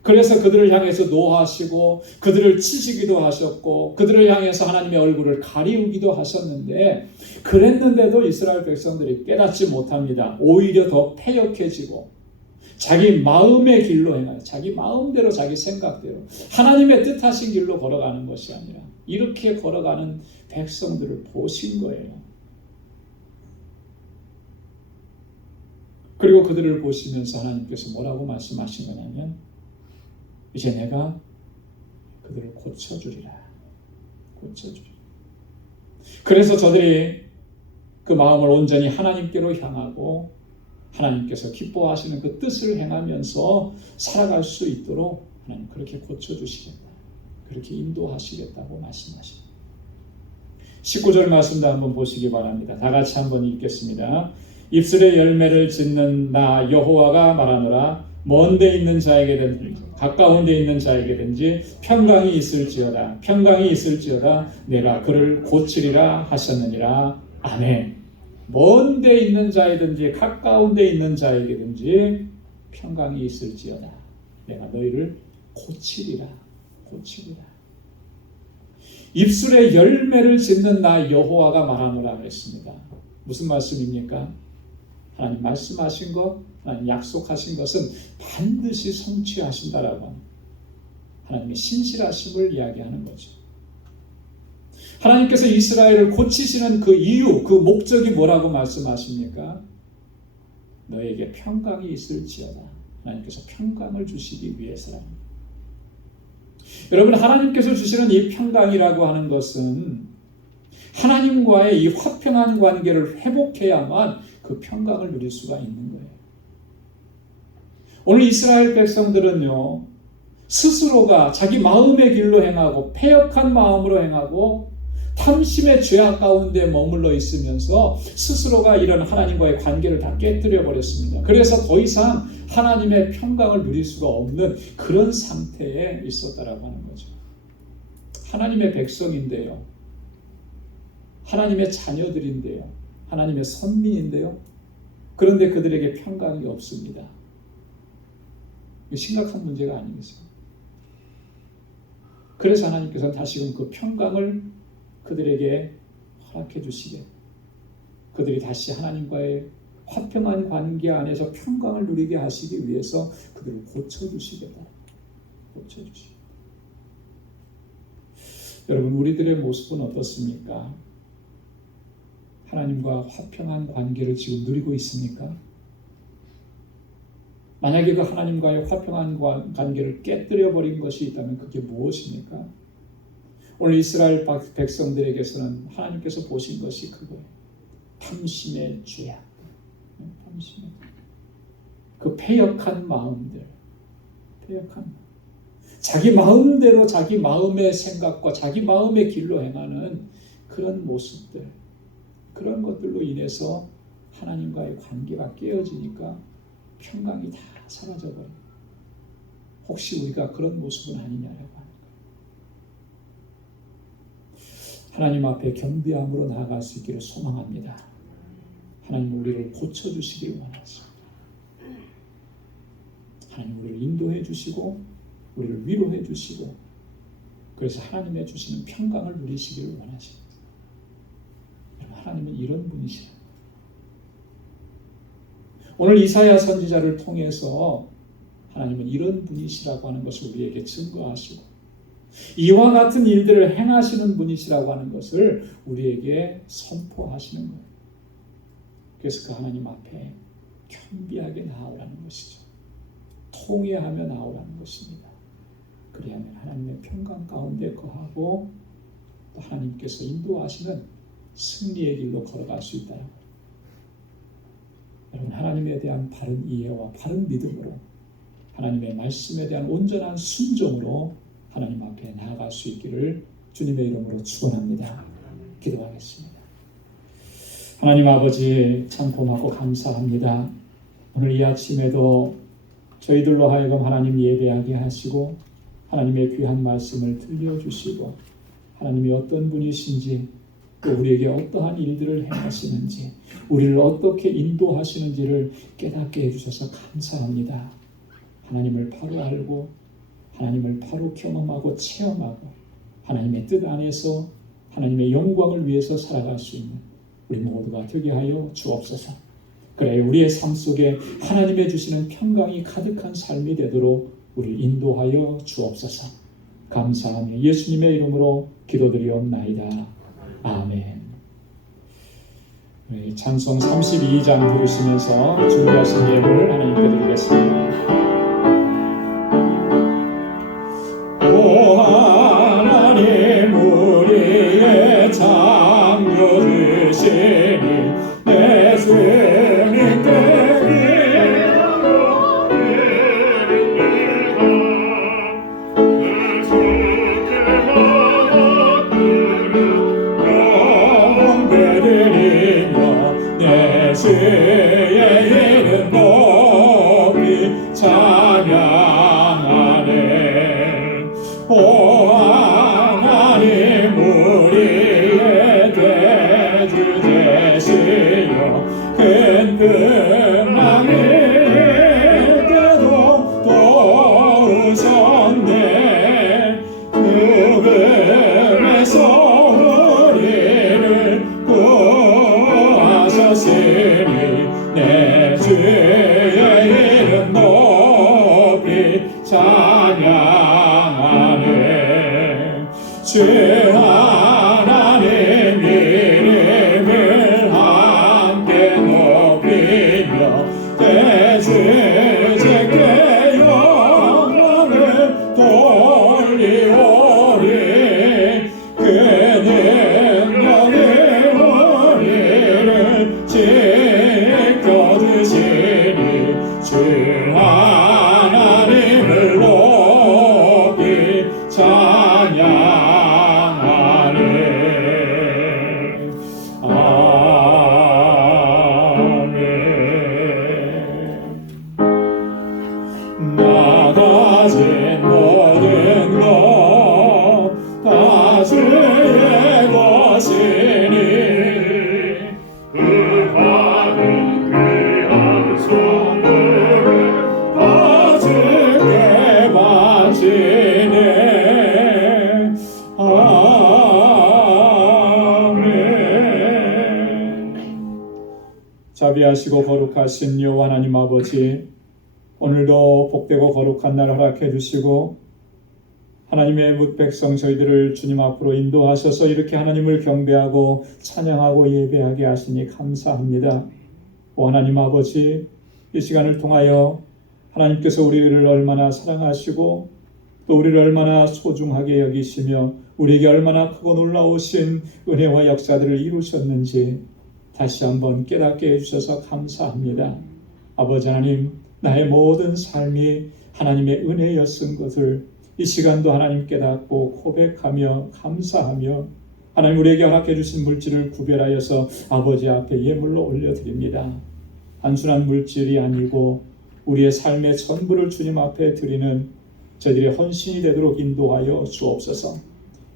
그래서 그들을 향해서 노하시고 그들을 치시기도 하셨고 그들을 향해서 하나님의 얼굴을 가리우기도 하셨는데, 그랬는데도 이스라엘 백성들이 깨닫지 못합니다. 오히려 더 패역해지고 자기 마음의 길로 행하여 자기 마음대로 자기 생각대로 하나님의 뜻하신 길로 걸어가는 것이 아니라 이렇게 걸어가는 백성들을 보신 거예요. 그리고 그들을 보시면서 하나님께서 뭐라고 말씀하신 거냐면, 이제 내가 그들을 고쳐주리라. 고쳐주리라. 그래서 저들이 그 마음을 온전히 하나님께로 향하고 하나님께서 기뻐하시는 그 뜻을 행하면서 살아갈 수 있도록 하나님 그렇게 고쳐주시겠다. 그렇게 인도하시겠다고 말씀하십니다. 19절 말씀도 한번 보시기 바랍니다. 다 같이 한번 읽겠습니다. 입술에 열매를 짓는 나 여호와가 말하노라. 먼 데 있는 자에게든지 가까운 데 있는 자에게든지 평강이 있을지어다. 평강이 있을지어다. 내가 그를 고치리라 하셨느니라. 아멘. 먼 데 있는 자이든지 가까운 데 있는 자에게든지 평강이 있을지어다. 내가 너희를 고치리라. 고치리라. 입술에 열매를 짓는 나 여호와가 말하노라 그랬습니다. 무슨 말씀입니까? 하나님 말씀하신 것, 하나님 약속하신 것은 반드시 성취하신다라고 합니다. 하나님의 신실하심을 이야기하는 거죠. 하나님께서 이스라엘을 고치시는 그 이유, 그 목적이 뭐라고 말씀하십니까? 너에게 평강이 있을지어다. 하나님께서 평강을 주시기 위해서랍니다. 여러분, 하나님께서 주시는 이 평강이라고 하는 것은 하나님과의 이 화평한 관계를 회복해야만 그 평강을 누릴 수가 있는 거예요. 오늘 이스라엘 백성들은요, 스스로가 자기 마음의 길로 행하고 패역한 마음으로 행하고 탐심의 죄악 가운데 머물러 있으면서 스스로가 이런 하나님과의 관계를 다 깨뜨려 버렸습니다. 그래서 더 이상 하나님의 평강을 누릴 수가 없는 그런 상태에 있었다라고 하는 거죠. 하나님의 백성인데요, 하나님의 자녀들인데요, 하나님의 선민인데요, 그런데 그들에게 평강이 없습니다. 심각한 문제가 아니겠어요? 그래서 하나님께서는 다시금 그 평강을 그들에게 허락해 주시게, 그들이 다시 하나님과의 화평한 관계 안에서 평강을 누리게 하시기 위해서 그들을 고쳐주시겠다. 고쳐주시겠다. 여러분, 우리들의 모습은 어떻습니까? 하나님과 화평한 관계를 지금 누리고 있습니까? 만약에 그 하나님과의 화평한 관계를 깨뜨려 버린 것이 있다면 그게 무엇입니까? 오늘 이스라엘 백성들에게서는 하나님께서 보신 것이 그거예요. 탐심의 죄악, 탐심의 그 패역한 마음들, 패역한 마음. 자기 마음대로 자기 마음의 생각과 자기 마음의 길로 행하는 그런 모습들, 그런 것들로 인해서 하나님과의 관계가 깨어지니까 평강이 다 사라져버려요. 혹시 우리가 그런 모습은 아니냐라고 하는 거예요. 하나님 앞에 겸비함으로 나아갈 수 있기를 소망합니다. 하나님 우리를 고쳐주시길 원하십니다. 하나님 우리를 인도해 주시고 우리를 위로해 주시고, 그래서 하나님의 주시는 평강을 누리시기를 원하십니다. 하나님은 이런 분이시라. 오늘 이사야 선지자를 통해서 하나님은 이런 분이시라고 하는 것을 우리에게 증거하시고 이와 같은 일들을 행하시는 분이시라고 하는 것을 우리에게 선포하시는 거예요. 그래서 그 하나님 앞에 겸비하게 나아오라는 것이죠. 통회하며 나아오라는 것입니다. 그리하면 하나님의 평강 가운데 거하고 또 하나님께서 인도하시는 승리의 길로 걸어갈 수 있다는 거예요. 여러분, 하나님에 대한 바른 이해와 바른 믿음으로 하나님의 말씀에 대한 온전한 순종으로 하나님 앞에 나아갈 수 있기를 주님의 이름으로 축원합니다. 기도하겠습니다. 하나님 아버지, 참 고맙고 감사합니다. 오늘 이 아침에도 저희들로 하여금 하나님 예배하게 하시고 하나님의 귀한 말씀을 들려주시고 하나님이 어떤 분이신지 또 우리에게 어떠한 일들을 행하시는지 우리를 어떻게 인도하시는지를 깨닫게 해주셔서 감사합니다. 하나님을 바로 알고 하나님을 바로 경험하고 체험하고 하나님의 뜻 안에서 하나님의 영광을 위해서 살아갈 수 있는 우리 모두가 되게 하여 주옵소서. 그래 우리의 삶 속에 하나님의 주시는 평강이 가득한 삶이 되도록 우리를 인도하여 주옵소서. 감사하며 예수님의 이름으로 기도드리옵나이다. 아멘. 찬송 32장 부르시면서 준비하신 예물을 하나님께 드리겠습니다. 오 하나님 우리의 창조주시니 내 주님께 주의 이름 높이 찬양하네. 오 하나님 우리의 대주 되시며 큰 풍랑일 때도 도우셨네. 죽음에서 우리를 구하셨으니 내 주의 이름 높이 찬양하네. 주 하나님 이름을 함께 높이며 대주제께 영광을 돌리오리. 그는 너를 우리를 지켜주시니 주 하나님을 높이 찬양하네. 아멘. 나 가진 모든 것 다 주의 것이니 그 받은 귀한 선물을 다 주께 바치네. 아멘. 자비하시고 거룩하신 여호와 하나님 아버지, 오늘도 복되고 거룩한 날 허락해 주시고 하나님의 뭇 백성 저희들을 주님 앞으로 인도하셔서 이렇게 하나님을 경배하고 찬양하고 예배하게 하시니 감사합니다. 오 하나님 아버지, 이 시간을 통하여 하나님께서 우리를 얼마나 사랑하시고 또 우리를 얼마나 소중하게 여기시며 우리에게 얼마나 크고 놀라우신 은혜와 역사들을 이루셨는지 다시 한번 깨닫게 해주셔서 감사합니다. 아버지 하나님, 나의 모든 삶이 하나님의 은혜였은 것을 이 시간도 하나님 깨닫고 고백하며 감사하며 하나님 우리에게 허락해 주신 물질을 구별하여서 아버지 앞에 예물로 올려드립니다. 단순한 물질이 아니고 우리의 삶의 전부를 주님 앞에 드리는 저희들의 헌신이 되도록 인도하여 주옵소서.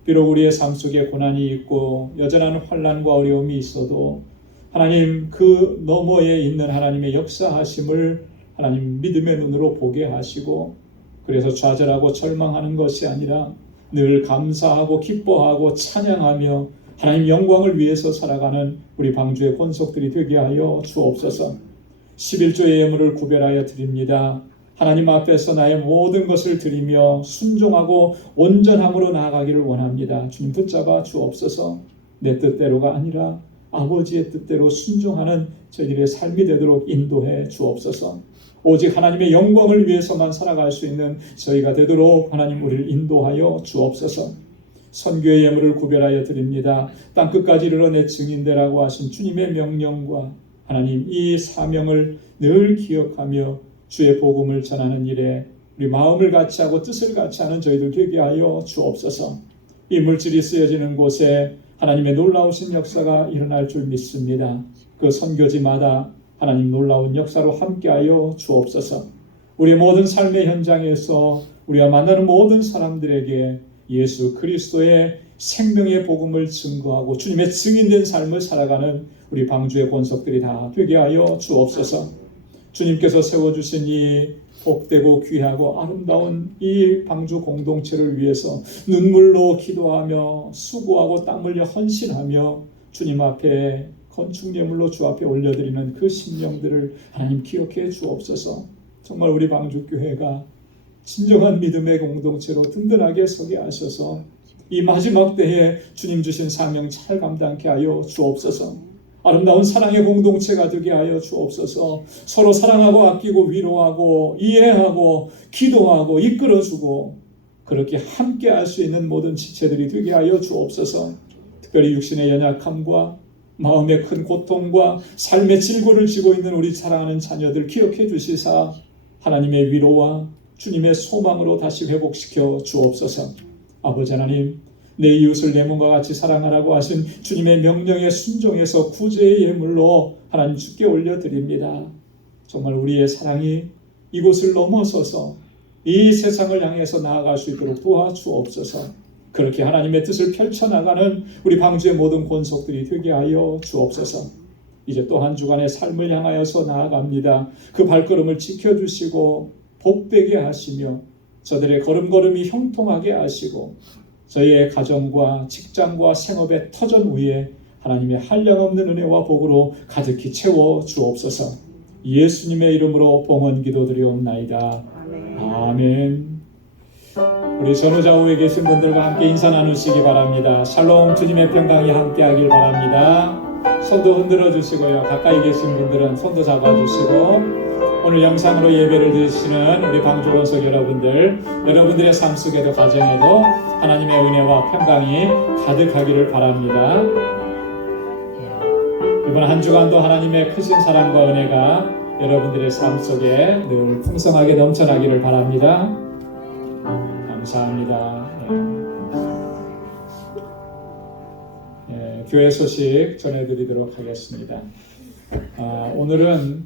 비록 우리의 삶 속에 고난이 있고 여전한 환난과 어려움이 있어도 하나님 그 너머에 있는 하나님의 역사하심을 하나님 믿음의 눈으로 보게 하시고 그래서 좌절하고 절망하는 것이 아니라 늘 감사하고 기뻐하고 찬양하며 하나님 영광을 위해서 살아가는 우리 방주의 권속들이 되게 하여 주옵소서. 11조의 예물을 구별하여 드립니다. 하나님 앞에서 나의 모든 것을 드리며 순종하고 온전함으로 나아가기를 원합니다. 주님 붙잡아 주옵소서. 내 뜻대로가 아니라 아버지의 뜻대로 순종하는 저희들의 삶이 되도록 인도해 주옵소서. 오직 하나님의 영광을 위해서만 살아갈 수 있는 저희가 되도록 하나님 우리를 인도하여 주옵소서. 선교의 예물을 구별하여 드립니다. 땅끝까지 이르러 내 증인되라고 하신 주님의 명령과 하나님 이 사명을 늘 기억하며 주의 복음을 전하는 일에 우리 마음을 같이 하고 뜻을 같이 하는 저희들 되게 하여 주옵소서. 이 물질이 쓰여지는 곳에 하나님의 놀라우신 역사가 일어날 줄 믿습니다. 그 선교지마다 하나님 놀라운 역사로 함께하여 주옵소서. 우리의 모든 삶의 현장에서 우리가 만나는 모든 사람들에게 예수 그리스도의 생명의 복음을 증거하고 주님의 증인된 삶을 살아가는 우리 방주의 권속들이 다 되게 하여 주옵소서. 주님께서 세워주신 이 복되고 귀하고 아름다운 이 방주 공동체를 위해서 눈물로 기도하며 수고하고 땀 흘려 헌신하며 주님 앞에 건축예물로 주 앞에 올려드리는 그 심령들을 하나님 기억해 주옵소서. 정말 우리 방주교회가 진정한 믿음의 공동체로 든든하게 서게 하셔서 이 마지막 때에 주님 주신 사명 잘 감당케 하여 주옵소서. 아름다운 사랑의 공동체가 되게 하여 주옵소서. 서로 사랑하고 아끼고 위로하고 이해하고 기도하고 이끌어주고 그렇게 함께 할 수 있는 모든 지체들이 되게 하여 주옵소서. 특별히 육신의 연약함과 마음의 큰 고통과 삶의 질고를 지고 있는 우리 사랑하는 자녀들 기억해 주시사 하나님의 위로와 주님의 소망으로 다시 회복시켜 주옵소서. 아버지 하나님, 내 이웃을 내 몸과 같이 사랑하라고 하신 주님의 명령에 순종해서 구제의 예물로 하나님 주께 올려드립니다. 정말 우리의 사랑이 이곳을 넘어서서 이 세상을 향해서 나아갈 수 있도록 도와주옵소서. 그렇게 하나님의 뜻을 펼쳐나가는 우리 방주의 모든 권속들이 되게 하여 주옵소서. 이제 또 한 주간의 삶을 향하여서 나아갑니다. 그 발걸음을 지켜주시고 복되게 하시며 저들의 걸음걸음이 형통하게 하시고 저희의 가정과 직장과 생업의 터전 위에 하나님의 한량없는 은혜와 복으로 가득히 채워 주옵소서. 예수님의 이름으로 봉헌 기도드리옵나이다. 아멘. 우리 전후좌우에 계신 분들과 함께 인사 나누시기 바랍니다. 샬롬, 주님의 평강이 함께하길 바랍니다. 손도 흔들어 주시고요. 가까이 계신 분들은 손도 잡아주시고 오늘 영상으로 예배를 드리시는 우리 방주 권속 여러분들의 삶 속에도 가정에도 하나님의 은혜와 평강이 가득하기를 바랍니다. 이번 한 주간도 하나님의 크신 사랑과 은혜가 여러분들의 삶 속에 늘 풍성하게 넘쳐나기를 바랍니다. 감사합니다. 교회 소식 전해드리도록 하겠습니다. 오늘은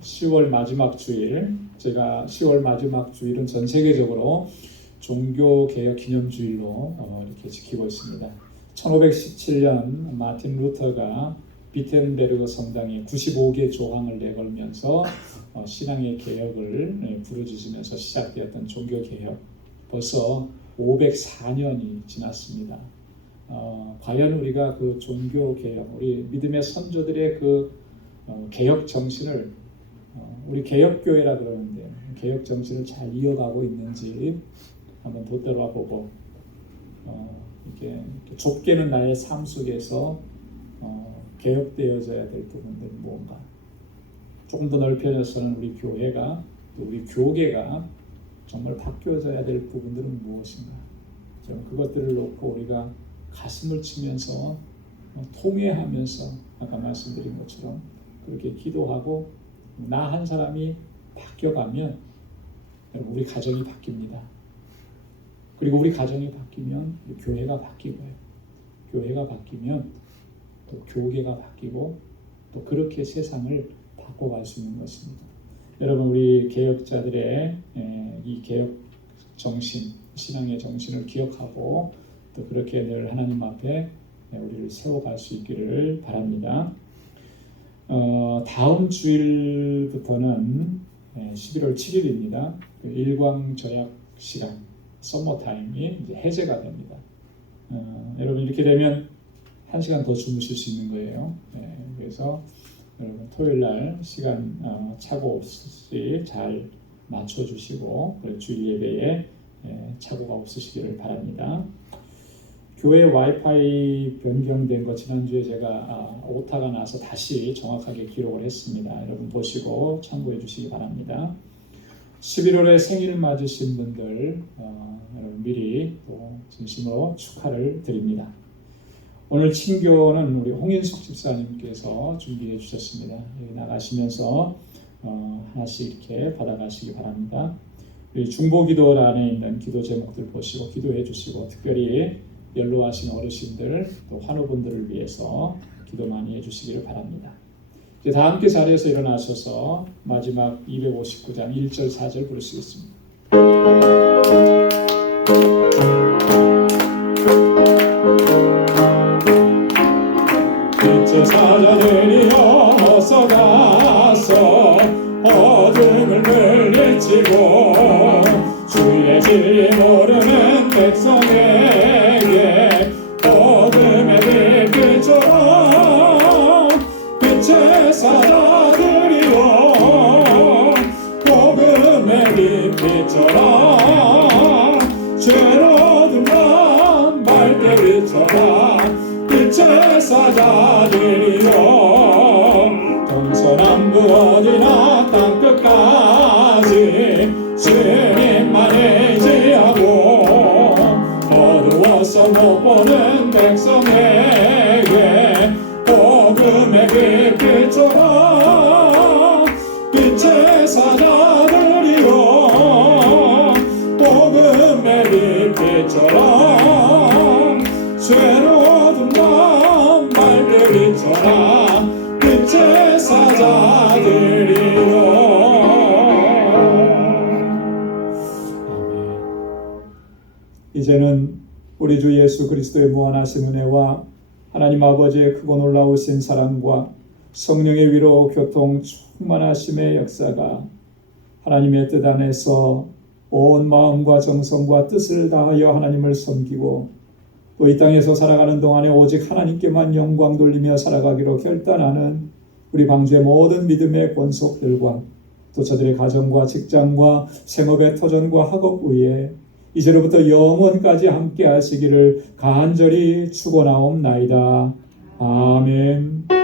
10월 마지막 주일, 제가 10월 마지막 주일은 전 세계적으로 종교개혁 기념주일로 이렇게 지키고 있습니다. 1517년 마틴 루터가 비텐베르그 성당에 95개 조항을 내걸면서 신앙의 개혁을 부르짖으면서 시작되었던 종교개혁, 벌써 504년이 지났습니다. 과연 우리가 그 종교개혁, 우리 믿음의 선조들의 그 개혁 정신을 우리 개혁교회라 그러는데 개혁 정신을 잘 이어가고 있는지 한번 되돌아보고 이렇게 좁게는 나의 삶 속에서 개혁되어져야 될 부분들이 뭔가, 조금 더 넓혀져서는 우리 교회가 또 우리 교계가 정말 바뀌어져야 될 부분들은 무엇인가, 그것들을 놓고 우리가 가슴을 치면서 통회하면서 아까 말씀드린 것처럼 그렇게 기도하고 나 한 사람이 바뀌어가면 우리 가정이 바뀝니다. 그리고 우리 가정이 바뀌면 교회가 바뀌고요. 교회가 바뀌면 또 교계가 바뀌고 또 그렇게 세상을 바꿔갈 수 있는 것입니다. 여러분, 우리 개혁자들의 이 개혁 정신, 신앙의 정신을 기억하고 또 그렇게 늘 하나님 앞에 우리를 세워갈 수 있기를 바랍니다. 다음 주일부터는 11월 7일입니다. 일광저약 시간, 서머타임이 이제 해제가 됩니다. 여러분, 이렇게 되면 1시간 더 주무실 수 있는 거예요. 그래서 여러분 토요일날 시간 착오 없이 잘 맞춰주시고 주일 예배에 착오가 없으시기를 바랍니다. 교회 와이파이 변경된 거 지난주에 제가 오타가 나서 다시 정확하게 기록을 했습니다. 여러분 보시고 참고해 주시기 바랍니다. 11월에 생일 맞으신 분들 여러분 미리 또 진심으로 축하를 드립니다. 오늘 친교는 우리 홍인숙 집사님께서 준비해 주셨습니다. 여기 나가시면서 하나씩 이렇게 받아가시기 바랍니다. 우리 중보기도란에 있는 기도 제목들 보시고 기도해 주시고, 특별히 연로하신 어르신들 또 환우분들을 위해서 기도 많이 해주시기를 바랍니다. 이제 다 함께 자리에서 일어나셔서 마지막 259장 1절 4절 부르시겠습니다. 빛의 사자들이여 어서 가서 어둠을 물리치고 주의 진리 모르는 백성에게 어둠의 빛처럼 빛의 사자들이여 복음의 빛처럼 죄로든 밤 밝게 비춰라 빛의 사자들이여 동서남북 어디나 땅끝까지 주님만 의지하고 어두워서 못 보는 백성에게 복음의 빛처럼 빛의 사자들이여 복음의 빛처럼 죄로든 밤 밝게 비춰라 빛의 사자들이여. 이제는 우리 주 예수 그리스도의 무한하신 은혜와 하나님 아버지의 크고 놀라우신 사랑과 성령의 위로 교통 충만하심의 역사가 하나님의 뜻 안에서 온 마음과 정성과 뜻을 다하여 하나님을 섬기고 또 이 땅에서 살아가는 동안에 오직 하나님께만 영광 돌리며 살아가기로 결단하는 우리 방주의 모든 믿음의 권속들과 또 저들의 가정과 직장과 생업의 터전과 학업 위에 이제로부터 영원까지 함께 하시기를 간절히 축원하옵나이다. 아멘.